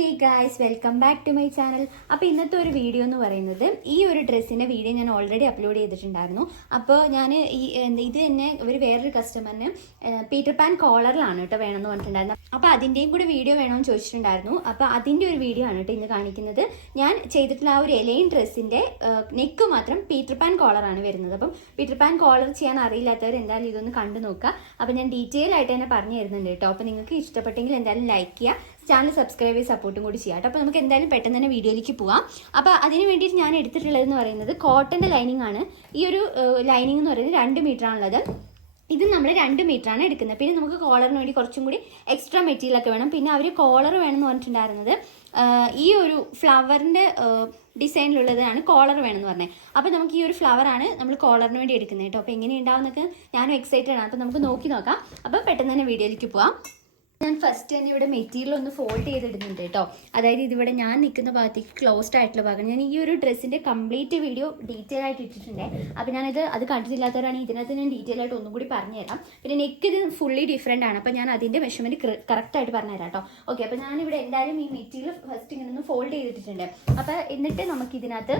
Hey guys, welcome back to my channel. അപ്പോൾ ഇന്നത്തെ ഒരു വീഡിയോ എന്ന് പറയുന്നത് ഈ ഒരു ഡ്രസ്സിൻ്റെ വീഡിയോ ഞാൻ ഓൾറെഡി അപ്ലോഡ് ചെയ്തിട്ടുണ്ടായിരുന്നു. അപ്പോൾ ഞാൻ ഇത് തന്നെ വേറൊരു കസ്റ്റമറിന് പീറ്റർ പാൻ കോളറിലാണ് കേട്ടോ വേണമെന്ന് പറഞ്ഞിട്ടുണ്ടായിരുന്നു. അപ്പോൾ അതിൻ്റെയും കൂടെ വീഡിയോ വേണമെന്ന് ചോദിച്ചിട്ടുണ്ടായിരുന്നു. അപ്പോൾ അതിൻ്റെ ഒരു വീഡിയോ ആണ് കേട്ടോ ഇന്ന് കാണിക്കുന്നത്. ഞാൻ ചെയ്തിട്ടുള്ള ആ ഒരു എലൈൻ ഡ്രസ്സിൻ്റെ നെക്ക് മാത്രം പീറ്റർ പാൻ കോളറാണ് വരുന്നത്. അപ്പം പീറ്റർ പാൻ കോളർ ചെയ്യാൻ അറിയില്ലാത്തവർ എന്തായാലും ഇതൊന്ന് കണ്ടു നോക്കുക. അപ്പോൾ ഞാൻ ഡീറ്റെയിൽ ആയിട്ട് തന്നെ പറഞ്ഞു തരുന്നുണ്ട് കേട്ടോ. അപ്പോൾ നിങ്ങൾക്ക് ഇഷ്ടപ്പെട്ടെങ്കിൽ എന്തായാലും ലൈക്ക് ചെയ്യുക, ചാനൽ സബ്സ്ക്രൈബ് ചെയ്ത് സപ്പോർട്ടും കൂടി ചെയ്യാം. അപ്പോൾ നമുക്ക് എന്തായാലും പെട്ടെന്ന് തന്നെ വീഡിയോയിലേക്ക് പോവാം. അപ്പോൾ അതിന് വേണ്ടിയിട്ട് ഞാൻ എടുത്തിട്ടുള്ളതെന്ന് പറയുന്നത് കോട്ടൻ്റെ ലൈനിങ് ആണ്. ഈ ഒരു ലൈനിങ് എന്ന് പറയുന്നത് 2 മീറ്റർ ആണുള്ളത്. ഇത് നമ്മൾ 2 മീറ്ററാണ് എടുക്കുന്നത്. പിന്നെ നമുക്ക് കോളറിന് വേണ്ടി കുറച്ചും കൂടി എക്സ്ട്രാ മെറ്റീരിയലൊക്കെ വേണം. പിന്നെ അവർ കോളർ വേണമെന്ന് പറഞ്ഞിട്ടുണ്ടായിരുന്നത് ഈ ഒരു ഫ്ലവറിൻ്റെ ഡിസൈനിലുള്ളതാണ് കോളർ വേണമെന്ന് പറഞ്ഞത്. അപ്പോൾ നമുക്ക് ഈ ഒരു ഫ്ലവറാണ് നമ്മൾ കോളറിന് വേണ്ടി എടുക്കുന്നത് കേട്ടോ. അപ്പോൾ എങ്ങനെ ഉണ്ടാവുന്നൊക്കെ ഞാനും എക്സൈറ്റഡ് ആണ്. അപ്പോൾ നമുക്ക് നോക്കി നോക്കാം. അപ്പോൾ പെട്ടെന്ന് തന്നെ വീഡിയോയിലേക്ക് പോവാം. ഞാൻ ഫസ്റ്റ് തന്നെ ഇവിടെ മെറ്റീരിയൽ ഒന്ന് ഫോൾഡ് ചെയ്തിടുന്നുണ്ട് കേട്ടോ. അതായത് ഇതിവിടെ ഞാൻ നിൽക്കുന്ന ഭാഗത്തേക്ക് ക്ലോസ്ഡ് ആയിട്ടുള്ള ഭാഗം. ഞാൻ ഈ ഒരു ഡ്രസ്സിൻ്റെ കംപ്ലീറ്റ് വീഡിയോ ഡീറ്റെയിൽ ആയിട്ട് ഇട്ടിട്ടുണ്ട്. അപ്പോൾ അത് കണ്ടിട്ടില്ലാത്തവരാണ് ഇതിനകത്ത് ഞാൻ ഡീറ്റെയിൽ ആയിട്ട് ഒന്നും കൂടി പറഞ്ഞുതരാം. പിന്നെ നെക്ക് ഇത് ഫുള്ളി ഡിഫറെൻ്റ് ആണ്. അപ്പോൾ ഞാൻ അതിൻ്റെ മെഷർമെൻറ്റ് കറക്റ്റായിട്ട് പറഞ്ഞുതരാം കേട്ടോ. ഓക്കെ, അപ്പോൾ ഞാനിവിടെ എന്തായാലും ഈ മെറ്റീരിയൽ ഫസ്റ്റ് ഇങ്ങനെ ഒന്ന് ഫോൾഡ് ചെയ്തിട്ടുണ്ട്. അപ്പോൾ എന്നിട്ട് നമുക്കിതിനകത്ത്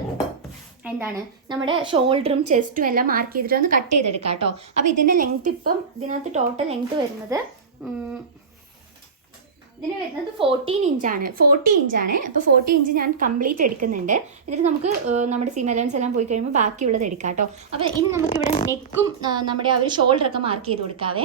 എന്താണ് നമ്മുടെ ഷോൾഡറും ചെസ്റ്റും എല്ലാം മാർക്ക് ചെയ്തിട്ട് ഒന്ന് കട്ട് ചെയ്തെടുക്കാം കേട്ടോ. അപ്പോൾ ഇതിൻ്റെ ലെങ്ത് ഇപ്പം ഇതിനകത്ത് ടോട്ടൽ ലെങ്ത് വരുന്നത് 14 ഇഞ്ചാണ്. 40 ഇഞ്ചാണ്. അപ്പോൾ 40 ഇഞ്ച് ഞാൻ കംപ്ലീറ്റ് എടുക്കുന്നുണ്ട്. എന്നിട്ട് നമുക്ക് നമ്മുടെ സീം അലവൻസ് എല്ലാം പോയി കഴിയുമ്പോൾ ബാക്കിയുള്ളത് എടുക്കാം കേട്ടോ. അപ്പോൾ ഇനി നമുക്കിവിടെ നെക്കും നമ്മുടെ ആ ഒരു ഷോൾഡറൊക്കെ മാർക്ക് ചെയ്ത് കൊടുക്കാവേ.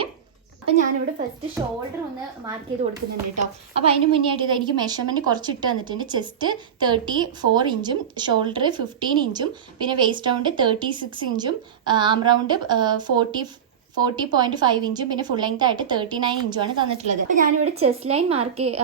അപ്പോൾ ഞാനിവിടെ ഫസ്റ്റ് ഷോൾഡർ ഒന്ന് മാർക്ക് ചെയ്ത് കൊടുക്കുന്നുണ്ട് കേട്ടോ. അപ്പോൾ അതിന് മുന്നേ ആയിട്ട് എനിക്ക് മെഷർമെൻറ്റ് കുറച്ച് ഇട്ട് തന്നിട്ടുണ്ട്. ചെസ്റ്റ് 34 ഇഞ്ചും ഷോൾഡർ 15 ഇഞ്ചും പിന്നെ വേസ്റ്റ് റൗണ്ട് 36 ഇഞ്ചും ആം റൗണ്ട് 40.5 ഇഞ്ചും പിന്നെ ഫുൾ ലെങ്ത് ആയിട്ട് 39 ഇഞ്ചുമാണ് തന്നിട്ടുള്ളത്. അപ്പോൾ ഞാനിവിടെ ചെസ്റ്റ് ലൈൻ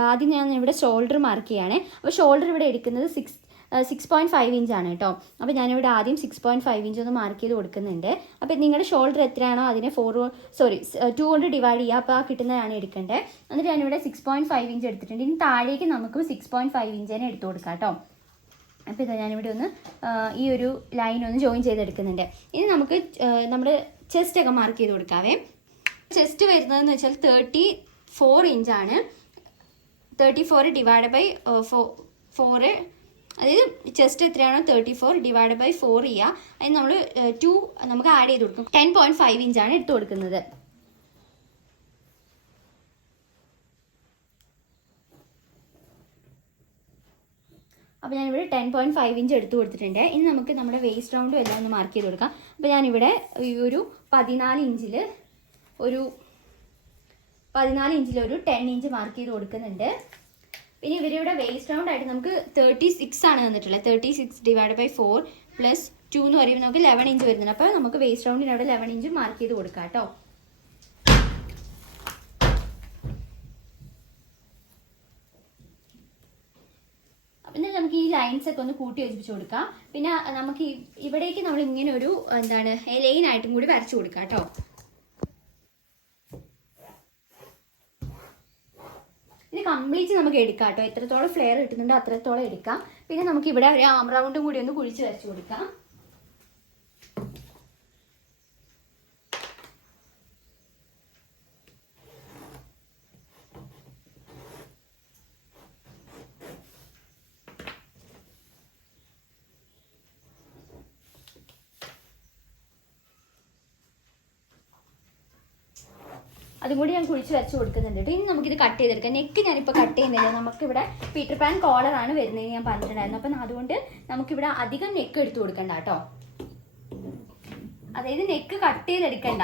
ആദ്യം ഞാൻ ഇവിടെ ഷോൾഡർ മാർക്ക് ചെയ്യുകയാണ്. അപ്പോൾ ഷോൾഡർ ഇവിടെ എടുക്കുന്നത് 6.5 ഇഞ്ചാണ് കേട്ടോ. അപ്പോൾ ഞാനിവിടെ ആദ്യം 6.5 ഇഞ്ച് ഒന്ന് മാർക്ക് ചെയ്ത് കൊടുക്കുന്നുണ്ട്. അപ്പോൾ നിങ്ങളുടെ ഷോൾഡർ എത്രയാണോ അതിനെ 2 കൊണ്ട് ഡിവൈഡ് ചെയ്യുക. അപ്പോൾ ആ കിട്ടുന്നതാണ് എടുക്കേണ്ടത്. എന്നിട്ട് ഞാനിവിടെ 6.5 ഇഞ്ച് എടുത്തിട്ടുണ്ട്. ഇനി താഴേക്ക് നമുക്ക് 6.5 ഇഞ്ച് തന്നെ എടുത്തു കൊടുക്കാം കേട്ടോ. അപ്പോൾ ഇതാ ഞാനിവിടെ ഒന്ന് ഈ ഒരു ലൈൻ ഒന്ന് ജോയിൻ ചെയ്തെടുക്കുന്നുണ്ട്. ഇനി നമുക്ക് നമ്മുടെ ചെസ്റ്റൊക്കെ മാർക്ക് ചെയ്ത് കൊടുക്കാവേ. ചെസ്റ്റ് വരുന്നതെന്ന് വെച്ചാൽ 34 ഇഞ്ചാണ്. 34 ഡിവൈഡ് ബൈ 4, അതായത് ചെസ്റ്റ് എത്രയാണോ 34 ഡിവൈഡ് ബൈ 4 ചെയ്യുക. അതിന് നമ്മൾ 2 നമുക്ക് ആഡ് ചെയ്ത് കൊടുക്കും. 10.5 ഇഞ്ചാണ് ഇട്ട് കൊടുക്കുന്നത്. അപ്പോൾ ഞാനിവിടെ 10.5 ഇഞ്ച് എടുത്ത് കൊടുത്തിട്ടുണ്ട്. ഇനി നമുക്ക് നമ്മുടെ വേസ്റ്റ് റൗണ്ടും എല്ലാം ഒന്ന് മാർക്ക് ചെയ്ത് കൊടുക്കാം. അപ്പോൾ ഞാനിവിടെ ഈ ഒരു 14 ഇഞ്ചിൽ ഒരു 10 ഇഞ്ച് മാർക്ക് ചെയ്ത് കൊടുക്കുന്നുണ്ട്. പിന്നെ ഇവരിവിടെ വേസ്റ്റ് റൗണ്ട് ആയിട്ട് നമുക്ക് 36 ആണ് തന്നിട്ടുള്ളത്. 36 ഡിവൈഡ് ബൈ 4 പ്ലസ് 2 എന്ന് പറയുമ്പോൾ നമുക്ക് 11 ഇഞ്ച് വരുന്നുണ്ട്. അപ്പോൾ നമുക്ക് വേസ്റ്റ് റൗണ്ടിന് അവിടെ 11 ഇഞ്ച് മാർക്ക് ചെയ്ത് കൊടുക്കാം കേട്ടോ. പിന്നെ നമുക്ക് ഈ ലൈൻസ് ഒക്കെ ഒന്ന് കൂട്ടി യോജിപ്പിച്ച് കൊടുക്കാം. പിന്നെ നമുക്ക് ഇവിടേക്ക് നമ്മൾ ഇങ്ങനെ ഒരു ലൈൻ ആയിട്ടും കൂടി വരച്ചു കൊടുക്കാം കേട്ടോ. ഇത് കംപ്ലീറ്റ് നമുക്ക് എടുക്കാം കേട്ടോ. എത്രത്തോളം ഫ്ലെയർ കിട്ടുന്നുണ്ടോ അത്രത്തോളം എടുക്കാം. പിന്നെ നമുക്ക് ഇവിടെ ഒരു ആം റൗണ്ടും കൂടി ഒന്ന് കുഴിച്ച് വരച്ചു കൊടുക്കാം. അതും കൂടി ഞാൻ കുഴിച്ച് വരച്ച് കൊടുക്കുന്നുണ്ട്. ഇനി നമുക്കിത് കട്ട് ചെയ്തെടുക്കാം. നെക്ക് ഞാനിപ്പോൾ കട്ട് ചെയ്യുന്നില്ല. നമുക്കിവിടെ പീറ്റർ പാൻ കോളറാണ് വരുന്നത് ഞാൻ പറഞ്ഞിട്ടുണ്ടായിരുന്നു. അപ്പം അതുകൊണ്ട് നമുക്കിവിടെ അധികം നെക്ക് എടുത്ത് കൊടുക്കണ്ട കേട്ടോ. അതായത് നെക്ക് കട്ട് ചെയ്തെടുക്കണ്ട.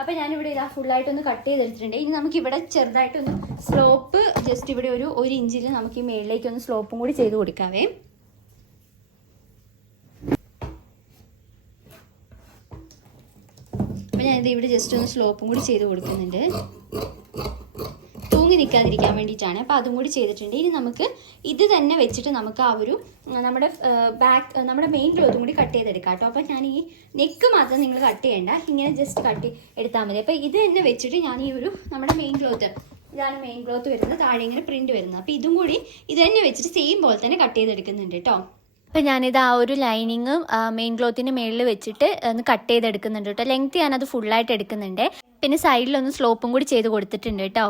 അപ്പം ഞാനിവിടെ ഇതാ ഫുള്ളായിട്ടൊന്ന് കട്ട് ചെയ്തെടുത്തിട്ടുണ്ട്. ഇനി നമുക്കിവിടെ ചെറുതായിട്ടൊന്ന് സ്ലോപ്പ് ജസ്റ്റ് ഇവിടെ ഒരു ഇഞ്ചിൽ നമുക്ക് ഈ മേളിലേക്കൊന്ന് സ്ലോപ്പും കൂടി ചെയ്ത് കൊടുക്കാവേ. അപ്പോൾ ഞാനിത് ഇവിടെ ജസ്റ്റ് ഒന്ന് സ്ലോപ്പും കൂടി ചെയ്ത് കൊടുക്കുന്നുണ്ട്, തൂങ്ങി നിൽക്കാതിരിക്കാൻ വേണ്ടിയിട്ടാണ്. അപ്പോൾ അതും കൂടി ചെയ്തിട്ടുണ്ട്. ഇനി നമുക്ക് ഇത് തന്നെ വെച്ചിട്ട് നമുക്ക് ആ ഒരു നമ്മുടെ മെയിൻ ക്ലോത്തും കൂടി കട്ട് ചെയ്തെടുക്കാം കേട്ടോ. അപ്പോൾ ഞാൻ ഈ നെക്ക് മാത്രം നിങ്ങൾ കട്ട് ചെയ്യേണ്ട, ഇങ്ങനെ ജസ്റ്റ് കട്ട് എടുത്താൽ മതി. അപ്പോൾ ഇത് തന്നെ വെച്ചിട്ട് ഞാൻ ഈ ഒരു നമ്മുടെ മെയിൻ ക്ലോത്ത്, ഇതാണ് മെയിൻ ക്ലോത്ത് വരുന്നത്, താഴെ ഇങ്ങനെ പ്രിൻറ്റ് വരുന്നത്. അപ്പോൾ ഇതും കൂടി ഇത് തന്നെ വെച്ചിട്ട് സെയിം പോലെ തന്നെ കട്ട് ചെയ്തെടുക്കുന്നുണ്ട് കേട്ടോ. അപ്പോൾ ഞാനിത് ആ ഒരു ലൈനിങ്ങും മെയിൻ ക്ലോത്തിന് മേളിൽ വെച്ചിട്ട് ഒന്ന് കട്ട് ചെയ്തെടുക്കുന്നുണ്ട് കേട്ടോ. ലെങ്ത്ത് ഞാനത് ഫുള്ളായിട്ട് എടുക്കുന്നുണ്ട്. പിന്നെ സൈഡിലൊന്ന് സ്ലോപ്പും കൂടി ചെയ്ത് കൊടുത്തിട്ടുണ്ട് കേട്ടോ.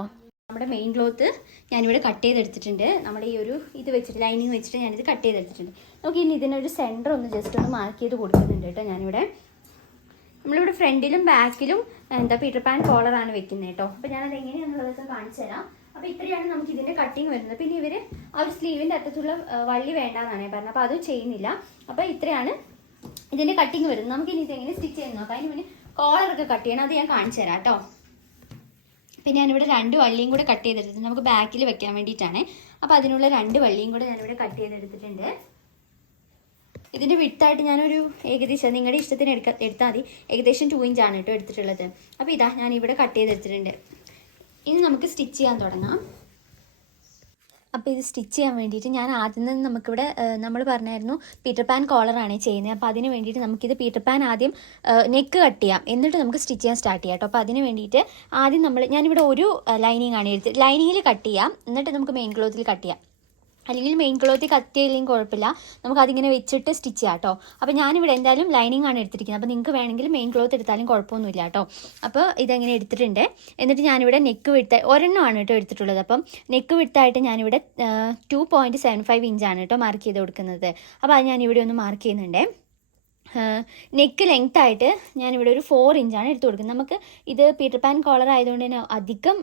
നമ്മുടെ മെയിൻ ക്ലോത്ത് ഞാനിവിടെ കട്ട് ചെയ്തെടുത്തിട്ടുണ്ട്. നമ്മുടെ ഈ ഒരു ഇത് വെച്ചിട്ട് ലൈനിങ് വെച്ചിട്ട് ഞാനിത് കട്ട് ചെയ്തെടുത്തിട്ടുണ്ട്. നമുക്ക് ഇനി ഇതിനൊരു സെൻറ്റർ ഒന്ന് ജസ്റ്റ് ഒന്ന് മാർക്ക് ചെയ്ത് കൊടുക്കുന്നുണ്ട് കേട്ടോ. ഞാനിവിടെ നമ്മളിവിടെ ഫ്രണ്ടിലും ബാക്കിലും പീറ്റർ പാൻ കോളറാണ് വെക്കുന്നത് കേട്ടോ. അപ്പോൾ ഞാനത് എങ്ങനെയാണെന്നുള്ളതൊക്കെ കാണിച്ചു തരാം. അപ്പോൾ ഇത്രയാണ് നമുക്ക് ഇതിൻ്റെ കട്ടിങ് വരുന്നത്. പിന്നെ ഇവർ ആ ഒരു സ്ലീവിൻ്റെ അറ്റത്തുള്ള വള്ളി വേണ്ടാന്നാണ് പറഞ്ഞത്. അപ്പോൾ അതും ചെയ്യുന്നില്ല. അപ്പോൾ ഇത്രയാണ് ഇതിൻ്റെ കട്ടിങ് വരുന്നത്. നമുക്ക് ഇനി ഇതെങ്ങനെ സ്റ്റിച്ച് ചെയ്ത് നോക്കാം. അതിന് മുന്നേ കോളറൊക്കെ കട്ട് ചെയ്യണം, അത് ഞാൻ കാണിച്ചു തരാം കേട്ടോ. പിന്നെ ഞാനിവിടെ 2 വള്ളിയും കൂടെ കട്ട് ചെയ്തെടുത്തിട്ടുണ്ട്. നമുക്ക് ബാക്കിൽ വെക്കാൻ വേണ്ടിയിട്ടാണ്. അപ്പോൾ അതിനുള്ള 2 വള്ളിയും കൂടെ ഞാനിവിടെ കട്ട് ചെയ്തെടുത്തിട്ടുണ്ട്. ഇതിൻ്റെ വിട്ടായിട്ട് ഞാനൊരു ഏകദേശം നിങ്ങളുടെ ഇഷ്ടത്തിന് എടുത്താൽ മതി. ഏകദേശം 2 ഇഞ്ചാണ് കേട്ടോ എടുത്തിട്ടുള്ളത്. അപ്പോൾ ഇതാ ഞാനിവിടെ കട്ട് ചെയ്തെടുത്തിട്ടുണ്ട്. ഇനി നമുക്ക് സ്റ്റിച്ച് ചെയ്യാൻ തുടങ്ങാം. അപ്പോൾ ഇത് സ്റ്റിച്ച് ചെയ്യാൻ വേണ്ടിയിട്ട് ഞാൻ ആദ്യം തന്നെ നമുക്കിവിടെ നമ്മൾ പറഞ്ഞായിരുന്നു പീറ്റർ പാൻ കോളറാണ് ചെയ്യുന്നത്. അപ്പോൾ അതിന് വേണ്ടിയിട്ട് നമുക്കിത് പീറ്റർ പാൻ ആദ്യം നെക്ക് കട്ട് ചെയ്യാം, എന്നിട്ട് നമുക്ക് സ്റ്റിച്ച് ചെയ്യാൻ സ്റ്റാർട്ട് ചെയ്യാം കേട്ടോ. അപ്പോൾ അതിന് വേണ്ടിയിട്ട് ആദ്യം ഞാനിവിടെ ഒരു ലൈനിങ് ആണ് എടുത്തത്. ലൈനിങ്ങിൽ കട്ട് ചെയ്യാം, എന്നിട്ട് നമുക്ക് മെയിൻ ക്ലോത്തിൽ കട്ട് ചെയ്യാം. അല്ലെങ്കിൽ മെയിൻ ക്ലോത്തിൽ കത്തിയില്ലെങ്കിൽ കുഴപ്പമില്ല, നമുക്കതിങ്ങനെ വെച്ചിട്ട് സ്റ്റിച്ച് ചെയ്യാം കേട്ടോ. അപ്പോൾ ഞാനിവിടെ എന്തായാലും ലൈനിങ് ആണ് എടുത്തിരിക്കുന്നത്. അപ്പോൾ നിങ്ങൾക്ക് വേണമെങ്കിൽ മെയിൻ ക്ലോത്ത് എടുത്താലും കുഴപ്പമൊന്നുമില്ല കേട്ടോ. അപ്പോൾ ഇതെങ്ങനെ എടുത്തിട്ടുണ്ട്. എന്നിട്ട് ഞാനിവിടെ നെക്ക് വിട്ട് ഒരെണ്ണമാണ് കേട്ടോ എടുത്തിട്ടുള്ളത്. അപ്പം നെക്ക് വിട്ടായിട്ട് ഞാനിവിടെ 2.75 ഇഞ്ചാണ് കേട്ടോ മാർക്ക് ചെയ്ത് കൊടുക്കുന്നത്. അപ്പോൾ അത് ഞാനിവിടെ ഒന്ന് മാർക്ക് ചെയ്യുന്നുണ്ട്. നെക്ക് ലെങ്ത് ആയിട്ട് ഞാനിവിടെ ഒരു 4 ഇഞ്ചാണ് എടുത്തു കൊടുക്കുന്നത്. നമുക്ക് ഇത് പീറ്റർ പാൻ കോളർ ആയതുകൊണ്ട് തന്നെ അധികം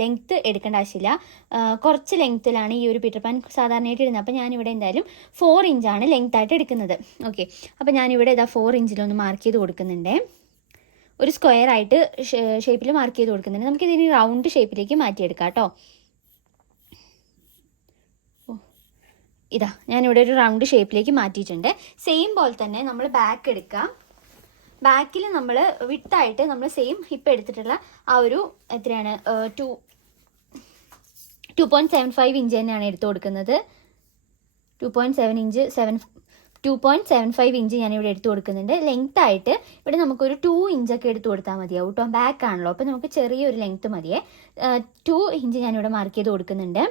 ലെങ്ത്ത് എടുക്കേണ്ട ആവശ്യമില്ല. കുറച്ച് ലെങ്ത്തിലാണ് ഈ ഒരു പീറ്റർ പാൻ സാധാരണയായിട്ട് ഇടുന്നത്. അപ്പോൾ ഞാനിവിടെ എന്തായാലും 4 ഇഞ്ചാണ് ലെങ്ത് ആയിട്ട് എടുക്കുന്നത്. ഓക്കെ, അപ്പോൾ ഞാനിവിടെ ഇതാ 4 ഇഞ്ചിലൊന്ന് മാർക്ക് ചെയ്ത് കൊടുക്കുന്നുണ്ട്. ഒരു സ്ക്വയർ ആയിട്ട് ഷേപ്പിൽ മാർക്ക് ചെയ്ത് കൊടുക്കുന്നുണ്ട്. നമുക്കിതിന് റൗണ്ട് ഷേപ്പിലേക്ക് മാറ്റിയെടുക്കാം കേട്ടോ. ഇതാ ഞാനിവിടെ ഒരു റൗണ്ട് ഷേപ്പിലേക്ക് മാറ്റിയിട്ടുണ്ട്. സെയിം പോലെ തന്നെ നമ്മൾ ബാക്ക് എടുക്കുക. ബാക്കിൽ നമ്മൾ വിട്ടായിട്ട് നമ്മൾ സെയിം ഹിപ്പ് എടുത്തിട്ടുള്ള ആ ഒരു എത്രയാണ് 2.75 ഇഞ്ച് തന്നെയാണ് എടുത്തു കൊടുക്കുന്നത്. 2.75 ഇഞ്ച് ഞാനിവിടെ എടുത്തു കൊടുക്കുന്നുണ്ട്. ലെങ്ത് ആയിട്ട് ഇവിടെ നമുക്കൊരു 2 ഇഞ്ചൊക്കെ എടുത്തു കൊടുത്താൽ മതിയാവും കേട്ടോ. ബാക്ക് ആണല്ലോ, അപ്പോൾ നമുക്ക് ചെറിയൊരു ലെങ്ത്ത് മതിയേ. 2 ഇഞ്ച് ഞാനിവിടെ മാർക്ക് ചെയ്ത് കൊടുക്കുന്നുണ്ട്.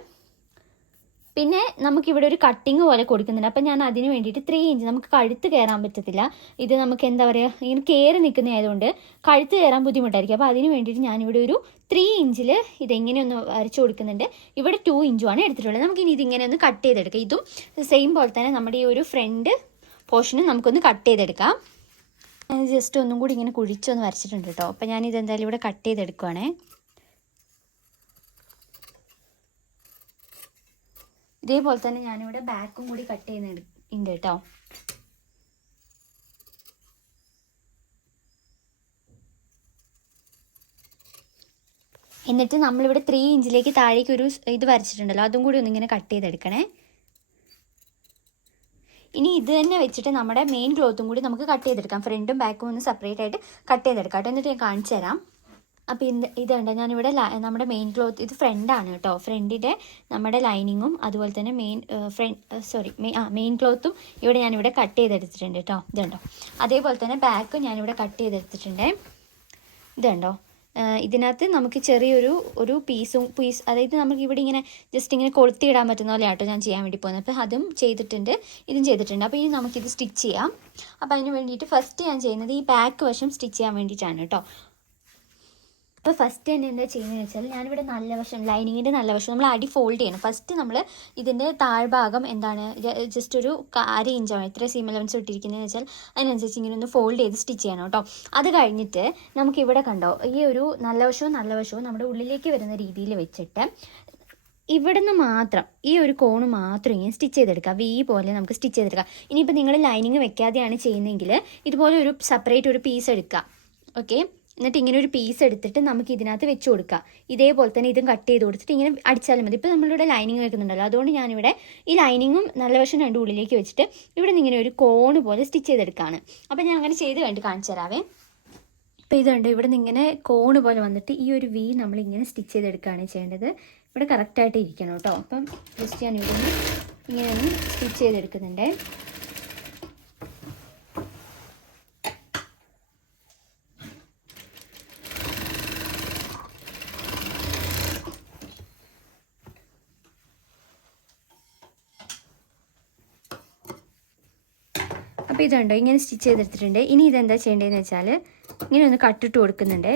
പിന്നെ നമുക്കിവിടെ ഒരു കട്ടിങ് പോലെ കൊടുക്കുന്നുണ്ട്. അപ്പം ഞാൻ അതിന് വേണ്ടിയിട്ട് 3 ഇഞ്ച്, നമുക്ക് കഴുത്ത് കയറാൻ പറ്റത്തില്ല. ഇത് നമുക്ക് എന്താ പറയുക, ഇങ്ങനെ കയറി നിൽക്കുന്നതായതുകൊണ്ട് കഴുത്ത് കയറാൻ ബുദ്ധിമുട്ടായിരിക്കും. അപ്പോൾ അതിന് വേണ്ടിയിട്ട് ഞാനിവിടെ ഒരു 3 ഇഞ്ചിൽ ഇതെങ്ങനെയൊന്ന് വരച്ചു കൊടുക്കുന്നുണ്ട്. ഇവിടെ 2 ഇഞ്ചുമാണ് എടുത്തിട്ടുള്ളത്. നമുക്കിനി ഇതിങ്ങനെ ഒന്ന് കട്ട് ചെയ്തെടുക്കാം. ഇതും സെയിം പോലെ തന്നെ നമ്മുടെ ഈ ഒരു ഫ്രണ്ട് പോർഷനും നമുക്കൊന്ന് കട്ട് ചെയ്തെടുക്കാം. ഞാൻ ജസ്റ്റ് ഒന്നും കൂടി ഇങ്ങനെ കുഴിച്ചൊന്ന് വരച്ചിട്ടുണ്ട് കേട്ടോ. അപ്പോൾ ഞാനിതെന്തായാലും ഇവിടെ കട്ട് ചെയ്തെടുക്കുവാണേ. ഇതേപോലെ തന്നെ ഞാനിവിടെ ബാക്കും കൂടി കട്ട് ചെയ്യുന്നുണ്ട് കേട്ടോ. എന്നിട്ട് നമ്മളിവിടെ 3 ഇഞ്ചിലേക്ക് താഴേക്ക് ഒരു ഇത് വരച്ചിട്ടുണ്ടല്ലോ, അതും കൂടി ഒന്നിങ്ങനെ കട്ട് ചെയ്തെടുക്കണേ. ഇനി ഇത് തന്നെ വെച്ചിട്ട് നമ്മുടെ മെയിൻ ക്ലോത്തും കൂടി നമുക്ക് കട്ട് ചെയ്തെടുക്കാം. ഫ്രണ്ടും ബാക്കും ഒന്ന് സെപ്പറേറ്റ് ആയിട്ട് കട്ട് ചെയ്തെടുക്കാം കേട്ടോ. എന്നിട്ട് ഞാൻ കാണിച്ചു തരാം. അപ്പോൾ ഇതുണ്ട് ഞാനിവിടെ നമ്മുടെ മെയിൻ ക്ലോത്ത്, ഇത് ഫ്രണ്ടാണ് കേട്ടോ. ഫ്രണ്ടിൻ്റെ നമ്മുടെ ലൈനിങ്ങും അതുപോലെ തന്നെ മെയിൻ ക്ലോത്തും ഇവിടെ ഞാനിവിടെ കട്ട് ചെയ്തെടുത്തിട്ടുണ്ട് കേട്ടോ. ഇതുണ്ടോ. അതേപോലെ തന്നെ ബാക്കും ഞാനിവിടെ കട്ട് ചെയ്തെടുത്തിട്ടുണ്ട്. ഇതുണ്ടോ. ഇതിനകത്ത് നമുക്ക് ചെറിയൊരു പീസ്, അതായത് നമുക്ക് ഇവിടെ ഇങ്ങനെ ജസ്റ്റ് ഇങ്ങനെ കൊളുത്തിയിടാൻ പറ്റുന്ന പോലെ ആട്ടോ ഞാൻ ചെയ്യാൻ വേണ്ടി പോകുന്നത്. അപ്പോൾ അതും ചെയ്തിട്ടുണ്ട്, ഇതും ചെയ്തിട്ടുണ്ട്. അപ്പോൾ ഇനി നമുക്കിത് സ്റ്റിച്ച് ചെയ്യാം. അപ്പോൾ അതിന് വേണ്ടിയിട്ട് ഫസ്റ്റ് ഞാൻ ചെയ്യുന്നത് ഈ ബാക്ക് വശം സ്റ്റിച്ച് ചെയ്യാൻ വേണ്ടിയിട്ടാണ് കേട്ടോ. അപ്പോൾ ഫസ്റ്റ് തന്നെ എന്താ ചെയ്യുന്നതെന്ന് വെച്ചാൽ ഞാനിവിടെ നല്ല വശം, ലൈനിങ്ങിൻ്റെ നല്ല വശം നമ്മൾ അടി ഫോൾഡ് ചെയ്യണം. ഫസ്റ്റ് നമ്മൾ ഇതിൻ്റെ താഴ്ഭാഗം ജസ്റ്റ് ഒരു 1/2 ഇഞ്ചാണ് എത്ര സീം അലവൻസ് ഇട്ടിരിക്കുന്നതെന്ന് വെച്ചാൽ അതിനനുസരിച്ച് ഇങ്ങനെ ഒന്ന് ഫോൾഡ് ചെയ്ത് സ്റ്റിച്ച് ചെയ്യണം കേട്ടോ. അത് കഴിഞ്ഞിട്ട് നമുക്കിവിടെ കണ്ടോ ഈ ഒരു നല്ല വശവും നമ്മുടെ ഉള്ളിലേക്ക് വരുന്ന രീതിയിൽ വെച്ചിട്ട് ഇവിടുന്ന് മാത്രം ഈ ഒരു കോണ് മാത്രം ഇങ്ങനെ സ്റ്റിച്ച് ചെയ്തെടുക്കുക. വി പോലെ നമുക്ക് സ്റ്റിച്ച് ചെയ്തെടുക്കാം. ഇനിയിപ്പോൾ നിങ്ങൾ ലൈനിങ് വെക്കാതെയാണ് ചെയ്യുന്നതെങ്കിൽ ഇതുപോലെ ഒരു സെപ്പറേറ്റ് ഒരു പീസ് എടുക്കുക. ഓക്കെ, എന്നിട്ട് ഇങ്ങനെ ഒരു പീസ് എടുത്തിട്ട് നമുക്ക് ഇതിനകത്ത് വെച്ച് കൊടുക്കാം. ഇതേപോലെ തന്നെ ഇതും കട്ട് ചെയ്ത് കൊടുത്തിട്ട് ഇങ്ങനെ അടിച്ചാലും മതി. ഇപ്പോൾ നമ്മളിവിടെ ലൈനിങ് വെക്കുന്നുണ്ടല്ലോ, അതുകൊണ്ട് ഞാനിവിടെ ഈ ലൈനിങ്ങും നല്ല വശം 2 ഉള്ളിലേക്ക് വെച്ചിട്ട് ഇവിടെ നിന്ന് ഇങ്ങനെ ഒരു കോണ് പോലെ സ്റ്റിച്ച് ചെയ്തെടുക്കുകയാണ്. അപ്പോൾ ഞാൻ അങ്ങനെ ചെയ്ത് കഴിഞ്ഞിട്ട് കാണിച്ചു തരാവേ. അപ്പോൾ ഇതുണ്ട്, ഇവിടെ നിന്ന് ഇങ്ങനെ കോണ് പോലെ വന്നിട്ട് ഈ ഒരു വി നമ്മളിങ്ങനെ സ്റ്റിച്ച് ചെയ്തെടുക്കുകയാണ് ചെയ്യേണ്ടത്. ഇവിടെ കറക്റ്റായിട്ട് ഇരിക്കണം കേട്ടോ. അപ്പം ജസ്റ്റ് ഞാൻ ഇവിടെ നിന്ന് ഇങ്ങനെ ഒന്ന് സ്റ്റിച്ച് ചെയ്തെടുക്കുന്നുണ്ട്. അപ്പോൾ ഇതുണ്ടോ ഇങ്ങനെ സ്റ്റിച്ച് ചെയ്തെടുത്തിട്ടുണ്ട്. ഇനി ഇതെന്താ ചെയ്യേണ്ടതെന്ന് വെച്ചാൽ ഇങ്ങനെ ഒന്ന് കട്ടിട്ട് കൊടുക്കുന്നുണ്ട്.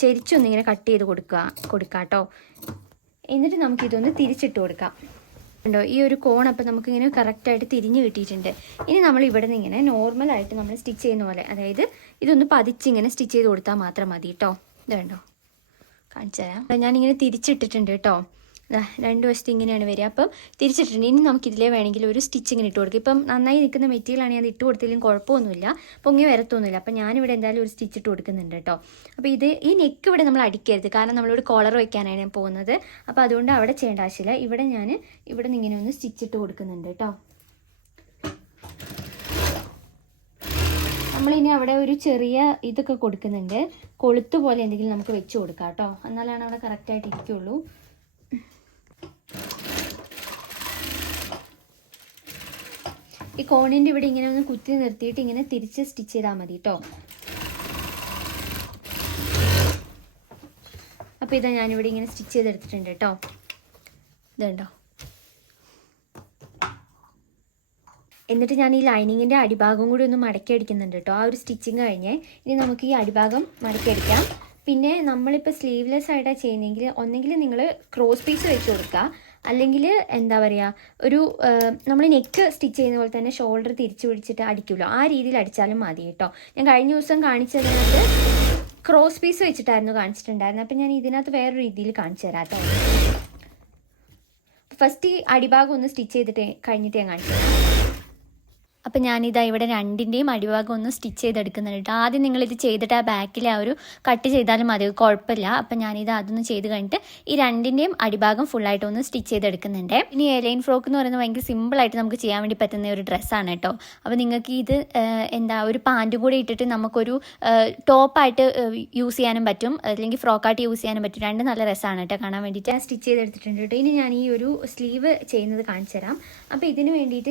ചെരിച്ചൊന്നിങ്ങനെ കട്ട് ചെയ്ത് കൊടുക്കാം കേട്ടോ. എന്നിട്ട് നമുക്കിതൊന്ന് തിരിച്ചിട്ട് കൊടുക്കാം. ഉണ്ടോ ഈ ഒരു കോൺ അപ്പം നമുക്കിങ്ങനെ കറക്റ്റായിട്ട് തിരിഞ്ഞ് കിട്ടിയിട്ടുണ്ട്. ഇനി നമ്മൾ ഇവിടെ നിന്ന് ഇങ്ങനെ നോർമലായിട്ട് നമ്മൾ സ്റ്റിച്ച് ചെയ്യുന്ന പോലെ, അതായത് ഇതൊന്ന് പതിച്ചിങ്ങനെ സ്റ്റിച്ച് ചെയ്ത് കൊടുത്താൽ മാത്രം മതി കേട്ടോ. ഇത് കണ്ടോ, കാണിച്ചു തരാം. ഞാനിങ്ങനെ തിരിച്ചിട്ടിട്ടുണ്ട് കേട്ടോ. രണ്ട് വശത്ത് ഇങ്ങനെയാണ് വരിക. അപ്പം തിരിച്ചിട്ടുണ്ട്. ഇനി നമുക്കിതിലേ വേണമെങ്കിൽ ഒരു സ്റ്റിച്ച് ഇങ്ങനെ ഇട്ട് കൊടുക്കും. ഇപ്പം നന്നായി നിൽക്കുന്ന മെറ്റീരിയലാണ്, ഞാൻ ഇട്ട് കൊടുത്തില്ലെങ്കിൽ കുഴപ്പമൊന്നുമില്ല, പൊങ്ങി വരത്തൊന്നുമില്ല. അപ്പം ഞാനിവിടെ എന്തായാലും ഒരു സ്റ്റിച്ച് ഇട്ട് കൊടുക്കുന്നുണ്ട് കേട്ടോ. അപ്പോൾ ഈ നെക്ക് ഇവിടെ നമ്മൾ അടിക്കരുത്, കാരണം നമ്മളിവിടെ കോളർ വയ്ക്കാനാണ് പോകുന്നത്. അപ്പോൾ അതുകൊണ്ട് അവിടെ ചെയ്യേണ്ട ആവശ്യമില്ല. ഇവിടെ നിന്ന് ഇങ്ങനെ ഒന്ന് സ്റ്റിച്ച് ഇട്ട് കൊടുക്കുന്നുണ്ട് കേട്ടോ. നമ്മളിനി അവിടെ ഒരു ചെറിയ ഇതൊക്കെ കൊടുക്കുന്നുണ്ട്, കൊളുത്ത് പോലെ എന്തെങ്കിലും നമുക്ക് വെച്ച് കൊടുക്കാം കേട്ടോ. എന്നാലാണ് അവിടെ കറക്റ്റായിട്ട് ഇരിക്കുള്ളൂ. ഈ കോണിൻ്റെ ഇവിടെ ഇങ്ങനെ ഒന്ന് കുത്തി നിർത്തിയിട്ട് ഇങ്ങനെ തിരിച്ച് സ്റ്റിച്ച് ചെയ്താൽ മതി കേട്ടോ. അപ്പോൾ ഇതാ ഞാനിവിടെ ഇങ്ങനെ സ്റ്റിച്ച് ചെയ്തെടുത്തിട്ടുണ്ട് കേട്ടോ. ഇതുണ്ടോ. എന്നിട്ട് ഞാൻ ഈ ലൈനിങ്ങിൻ്റെ അടിഭാഗം കൂടി ഒന്ന് മടക്കി അടിക്കുന്നുണ്ട് കേട്ടോ. ആ ഒരു സ്റ്റിച്ചിങ് കഴിഞ്ഞ് ഇനി നമുക്ക് ഈ അടിഭാഗം മടക്കി അടിക്കാം. പിന്നെ നമ്മളിപ്പോൾ സ്ലീവ്ലെസ് ആയിട്ടാണ് ചെയ്യുന്നതെങ്കിൽ ഒന്നെങ്കിൽ നിങ്ങൾ ക്രോസ് പീസ് വെച്ച് കൊടുക്കുക, അല്ലെങ്കിൽ എന്താ പറയുക, ഒരു നമ്മൾ നെക്ക് സ്റ്റിച്ച് ചെയ്യുന്ന പോലെ തന്നെ ഷോൾഡർ തിരിച്ചു പിടിച്ചിട്ട് അടിക്കുമല്ലോ, ആ രീതിയിൽ അടിച്ചാലും മതി കേട്ടോ. ഞാൻ കഴിഞ്ഞ ദിവസം കാണിച്ചതിനകത്ത് ക്രോസ് പീസ് വെച്ചിട്ടായിരുന്നു കാണിച്ചിട്ടുണ്ടായിരുന്നത്. അപ്പം ഞാൻ ഇതിനകത്ത് വേറൊരു രീതിയിൽ കാണിച്ചു തരാം കേട്ടോ. ഫസ്റ്റ് ഈ അടിഭാഗം ഒന്ന് സ്റ്റിച്ച് ചെയ്തിട്ട് കഴിഞ്ഞിട്ട് ഞാൻ കാണിച്ചു തരാം. അപ്പം ഞാനിതാ ഇവിടെ രണ്ടിൻ്റെയും അടിഭാഗം ഒന്ന് സ്റ്റിച്ച് ചെയ്തെടുക്കുന്നുണ്ട് കേട്ടോ. ആദ്യം നിങ്ങളിത് ചെയ്തിട്ട് ആ ബാക്കിൽ ആ ഒരു കട്ട് ചെയ്താലും മതി, കുഴപ്പമില്ല. അപ്പം ഞാനിത് അതൊന്ന് ചെയ്ത് കഴിഞ്ഞിട്ട് ഈ രണ്ടിൻ്റെയും അടിഭാഗം ഫുള്ളായിട്ട് ഒന്ന് സ്റ്റിച്ച് ചെയ്തെടുക്കുന്നുണ്ട്. ഇനി എലൈൻ ഫ്രോക്ക് എന്ന് പറയുന്നത് ഭയങ്കര സിമ്പിളായിട്ട് നമുക്ക് ചെയ്യാൻ വേണ്ടി പറ്റുന്ന ഒരു ഡ്രസ്സാണ് കേട്ടോ. അപ്പോൾ നിങ്ങൾക്ക് ഇത് ഒരു പാൻറ്റും കൂടി ഇട്ടിട്ട് നമുക്കൊരു ടോപ്പായിട്ട് യൂസ് ചെയ്യാനും പറ്റും, അല്ലെങ്കിൽ ഫ്രോക്കായിട്ട് യൂസ് ചെയ്യാനും പറ്റും. രണ്ട് നല്ല രസമാണ് കേട്ടോ കാണാൻ വേണ്ടിയിട്ട്. ഞാൻ സ്റ്റിച്ച് ചെയ്തെടുത്തിട്ടുണ്ട് കേട്ടോ. ഇനി ഞാൻ ഈ ഒരു സ്ലീവ് ചെയ്യുന്നത് കാണിച്ചു തരാം. അപ്പോൾ ഇതിന് വേണ്ടിയിട്ട്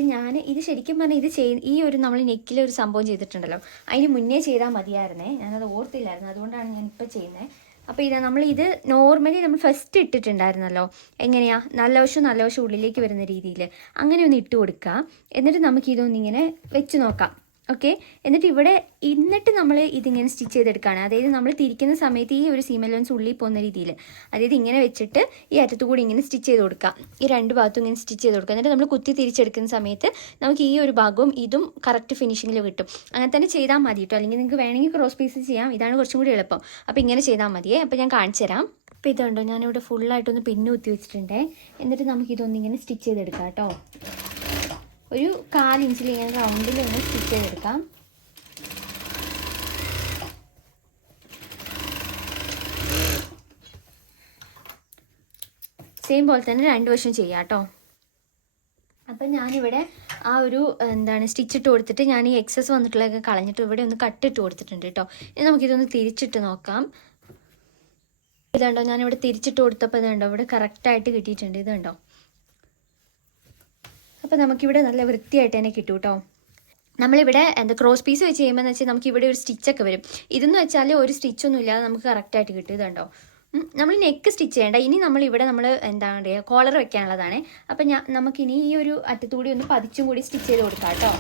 ഇത് ശരിക്കും പറഞ്ഞാൽ ഈ ഒരു നമ്മൾ നെക്കിൽ ഒരു സംഭവം ചെയ്തിട്ടുണ്ടല്ലോ, അതിന് മുന്നേ ചെയ്താൽ മതിയായിരുന്നേ, ഞാനത് ഓർത്തില്ലായിരുന്നു, അതുകൊണ്ടാണ് ഞാനിപ്പോൾ ചെയ്യുന്നത്. അപ്പോൾ നമ്മളിത് നോർമലി നമ്മൾ ഫസ്റ്റ് ഇട്ടിട്ടുണ്ടായിരുന്നല്ലോ, എങ്ങനെയാ നല്ല വശം ഉള്ളിലേക്ക് വരുന്ന രീതിയിൽ അങ്ങനെ ഒന്ന് ഇട്ട് കൊടുക്കുക. എന്നിട്ട് നമുക്കിതൊന്നിങ്ങനെ വെച്ച് നോക്കാം. ഓക്കെ, എന്നിട്ട് നമ്മൾ ഇതിങ്ങനെ സ്റ്റിച്ച് ചെയ്തെടുക്കുകയാണ്. അതായത് നമ്മൾ തിരിക്കുന്ന സമയത്ത് ഈ ഒരു സീം അലവൻസ് ഉള്ളിൽ പോകുന്ന രീതിയിൽ, അതായത് ഇങ്ങനെ വെച്ചിട്ട് ഈ അറ്റത്തു കൂടി ഇങ്ങനെ സ്റ്റിച്ച് ചെയ്ത് കൊടുക്കുക. ഈ രണ്ട് ഭാഗത്തും ഇങ്ങനെ സ്റ്റിച്ച് ചെയ്ത് കൊടുക്കുക. എന്നിട്ട് നമ്മൾ കുത്തി തിരിച്ചെടുക്കുന്ന സമയത്ത് നമുക്ക് ഈ ഒരു ഭാഗവും ഇതും കറക്റ്റ് ഫിനിഷിങ്ങിൽ കിട്ടും. അങ്ങനെ തന്നെ ചെയ്താൽ മതി കേട്ടോ. അല്ലെങ്കിൽ നിങ്ങൾക്ക് വേണമെങ്കിൽ ക്രോസ് പീസ് ചെയ്യാം, ഇതാണ് കുറച്ചും കൂടി എളുപ്പം. അപ്പോൾ ഇങ്ങനെ ചെയ്താൽ മതിയേ. അപ്പോൾ ഞാൻ കാണിച്ചു തരാം. അപ്പോൾ ഇതുണ്ടോ, ഞാനിവിടെ ഫുള്ളായിട്ടൊന്ന് പിന്ന് കുത്തി വെച്ചിട്ടുണ്ടേ. എന്നിട്ട് നമുക്കിതൊന്നിങ്ങനെ സ്റ്റിച്ച് ചെയ്തെടുക്കാം കേട്ടോ. ഒരു 1/4 ഇഞ്ചിൽ ഇങ്ങനെ റൗണ്ടിൽ ഒന്ന് സ്റ്റിച്ച് ചെയ്തെടുക്കാം. സെയിം പോലെ തന്നെ രണ്ട് വശം ചെയ്യാം കേട്ടോ. അപ്പം ഞാനിവിടെ ആ ഒരു സ്റ്റിച്ച് ഇട്ട് കൊടുത്തിട്ട് ഞാൻ ഈ എക്സസ് വന്നിട്ടുള്ളതൊക്കെ കളഞ്ഞിട്ട് ഇവിടെ ഒന്ന് കട്ടിട്ട് കൊടുത്തിട്ടുണ്ട് കേട്ടോ. ഇനി നമുക്കിതൊന്ന് തിരിച്ചിട്ട് നോക്കാം. ഇതുണ്ടോ, ഞാനിവിടെ തിരിച്ചിട്ട് കൊടുത്തപ്പോൾ ഇതുണ്ടോ ഇവിടെ കറക്റ്റായിട്ട് കിട്ടിയിട്ടുണ്ട്. ഇതുണ്ടോ, അപ്പോൾ നമുക്കിവിടെ നല്ല വൃത്തിയായിട്ട് തന്നെ കിട്ടും കേട്ടോ. നമ്മളിവിടെ ക്രോസ് പീസ് വെച്ച് ചെയ്യുമ്പോൾ വെച്ചാൽ നമുക്കിവിടെ ഒരു സ്റ്റിച്ചൊക്കെ വരും. ഇതെന്ന് വെച്ചാൽ ഒരു സ്റ്റിച്ചൊന്നും ഇല്ലാതെ നമുക്ക് കറക്റ്റായിട്ട് കിട്ടും. ഇതുണ്ടോ, നമ്മൾ നെക്ക് സ്റ്റിച്ച് ചെയ്യേണ്ട. ഇനി നമ്മളിവിടെ എന്താ പറയുക, കോളർ വെക്കാനുള്ളതാണ്. അപ്പം നമുക്കിനി ഈ ഒരു അറ്റത്തുകൂടി ഒന്ന് പതിച്ചും കൂടി സ്റ്റിച്ച് ചെയ്ത് കൊടുക്കാം കേട്ടോ.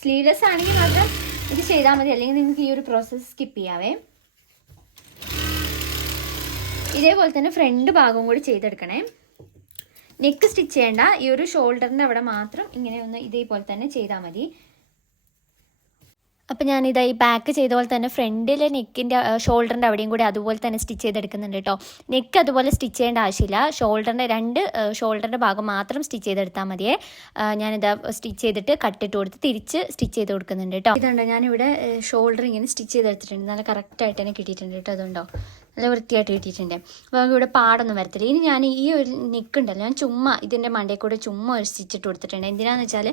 സ്ലീവ്ലെസ് ആണെങ്കിൽ മാത്രം ഇത് ചെയ്താൽ മതി, അല്ലെങ്കിൽ നിങ്ങൾക്ക് ഈ ഒരു പ്രോസസ്സ് സ്കിപ്പ് ചെയ്യാവേ. ഇതേപോലെ തന്നെ ഫ്രണ്ട് ഭാഗം കൂടി ചെയ്തെടുക്കണേ. നെക്ക് സ്റ്റിച്ച് ചെയ്യേണ്ട, ഈ ഒരു ഷോൾഡറിൻ്റെ അവിടെ മാത്രം ഇങ്ങനെ ഒന്ന് ഇതേപോലെ തന്നെ ചെയ്താൽ മതി. അപ്പോൾ ഞാനിതാ ഈ ബാക്ക് ചെയ്ത പോലെ തന്നെ ഫ്രണ്ടിലെ നെക്കിൻ്റെ ഷോൾഡറിൻ്റെ അവിടെയും കൂടി അതുപോലെ തന്നെ സ്റ്റിച്ച് ചെയ്തെടുക്കുന്നുണ്ട് കേട്ടോ. നെക്ക് അതുപോലെ സ്റ്റിച്ച് ചെയ്യേണ്ട ആവശ്യമില്ല, ഷോൾഡറിൻ്റെ ഭാഗം മാത്രം സ്റ്റിച്ച് ചെയ്തെടുത്താൽ മതിയേ. ഞാനിതാ സ്റ്റിച്ച് ചെയ്തിട്ട് കട്ടിട്ട് കൊടുത്ത് തിരിച്ച് സ്റ്റിച്ച് ചെയ്ത് കൊടുക്കുന്നുണ്ട് കേട്ടോ. ഇതുണ്ടോ, ഞാനിവിടെ ഷോൾഡർ ഇങ്ങനെ സ്റ്റിച്ച് ചെയ്തെടുത്തിട്ടുണ്ട്. നല്ല കറക്റ്റായിട്ട് തന്നെ കിട്ടിയിട്ടുണ്ട് കേട്ടോ. അതുണ്ടോ, നല്ല വൃത്തിയായിട്ട് കിട്ടിയിട്ടുണ്ട്. അപ്പോൾ നമുക്ക് ഇവിടെ പാടൊന്നും വരത്തില്ല. ഇനി ഞാൻ ഈ ഒരു നെക്കുണ്ടല്ലോ, ഞാൻ ചുമ്മാ ഇതിൻ്റെ മണ്ടയിൽ കൂടെ ചുമ്മാ ഒരു സ്റ്റിച്ച് ഇട്ട് കൊടുത്തിട്ടുണ്ട്. എന്തിനാന്ന് വെച്ചാൽ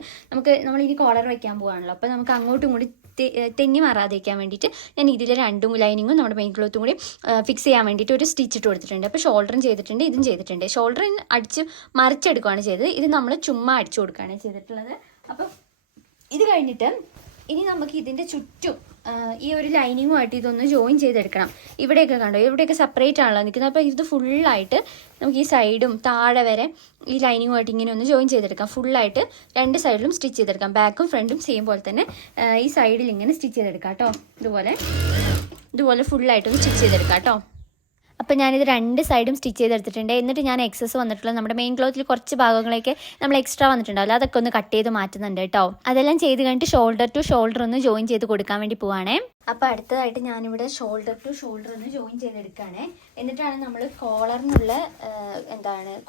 നമ്മളിനി കോളർ വയ്ക്കാൻ പോകാണല്ലോ, അപ്പോൾ നമുക്ക് അങ്ങോട്ടും കൂടി തെന്നി മാറാതിരിക്കാൻ വേണ്ടിയിട്ട് ഞാൻ ഇതിൽ രണ്ടും ലൈനിങ്ങും നമ്മുടെ മെയിൻ ക്ലോത്തും കൂടി ഫിക്സ് ചെയ്യാൻ വേണ്ടിയിട്ട് ഒരു സ്റ്റിച്ച് ഇട്ട് കൊടുത്തിട്ടുണ്ട്. അപ്പോൾ ഷോൾഡറും ചെയ്തിട്ടുണ്ട്, ഇതും ചെയ്തിട്ടുണ്ട്. ഷോൾഡർ അടിച്ച് മറിച്ചെടുക്കുകയാണ് ചെയ്തത്, ഇത് നമ്മൾ ചുമ്മാ അടിച്ചു കൊടുക്കുകയാണ് ചെയ്തിട്ടുള്ളത്. അപ്പം ഇത് കഴിഞ്ഞിട്ട് ഇനി നമുക്ക് ഇതിൻ്റെ ചുറ്റും ഈ ഒരു ലൈനിങ്ങുമായിട്ട് ഇതൊന്ന് ജോയിൻ ചെയ്തെടുക്കണം. ഇവിടെയൊക്കെ കണ്ടോ, ഇവിടെയൊക്കെ സെപ്പറേറ്റ് ആണല്ലോ നിൽക്കുന്നത്. അപ്പോൾ ഇത് ഫുള്ളായിട്ട് നമുക്ക് ഈ സൈഡും താഴെ വരെ ഈ ലൈനിങ്ങുമായിട്ട് ഇങ്ങനെ ഒന്ന് ജോയിൻ ചെയ്തെടുക്കാം. ഫുള്ളായിട്ട് രണ്ട് സൈഡിലും സ്റ്റിച്ച് ചെയ്തെടുക്കാം. ബാക്കും ഫ്രണ്ടും സെയിം പോലെ തന്നെ ഈ സൈഡിൽ ഇങ്ങനെ സ്റ്റിച്ച് ചെയ്തെടുക്കാം കേട്ടോ. ഇതുപോലെ ഫുള്ളായിട്ടൊന്ന് സ്റ്റിച്ച് ചെയ്തെടുക്കാം കേട്ടോ. അപ്പോൾ ഞാനിത് രണ്ട് സൈഡും സ്റ്റിച്ച് ചെയ്തെടുത്തിട്ടുണ്ട്. എന്നിട്ട് ഞാൻ എക്സസ് വന്നിട്ടുള്ളത് നമ്മുടെ മെയിൻ ക്ലോത്തിൽ കുറച്ച് ഭാഗങ്ങളൊക്കെ നമ്മൾ എക്സ്ട്രാ വന്നിട്ടുണ്ടാവില്ല, അതൊക്കെ ഒന്ന് കട്ട് ചെയ്ത് മാറ്റുന്നുണ്ട് കേട്ടോ. അതെല്ലാം ചെയ്ത് കഴിഞ്ഞിട്ട് ഷോൾഡർ ടു ഷോൾഡർ ഒന്ന് ജോയിൻ ചെയ്ത് കൊടുക്കാൻ വേണ്ടി പോവാണേ. അപ്പോൾ അടുത്തതായിട്ട് ഞാനിവിടെ ഷോൾഡർ ടു ഷോൾഡർ ഒന്ന് ജോയിൻ ചെയ്തെടുക്കുകയാണ്. എന്നിട്ടാണ് നമ്മൾ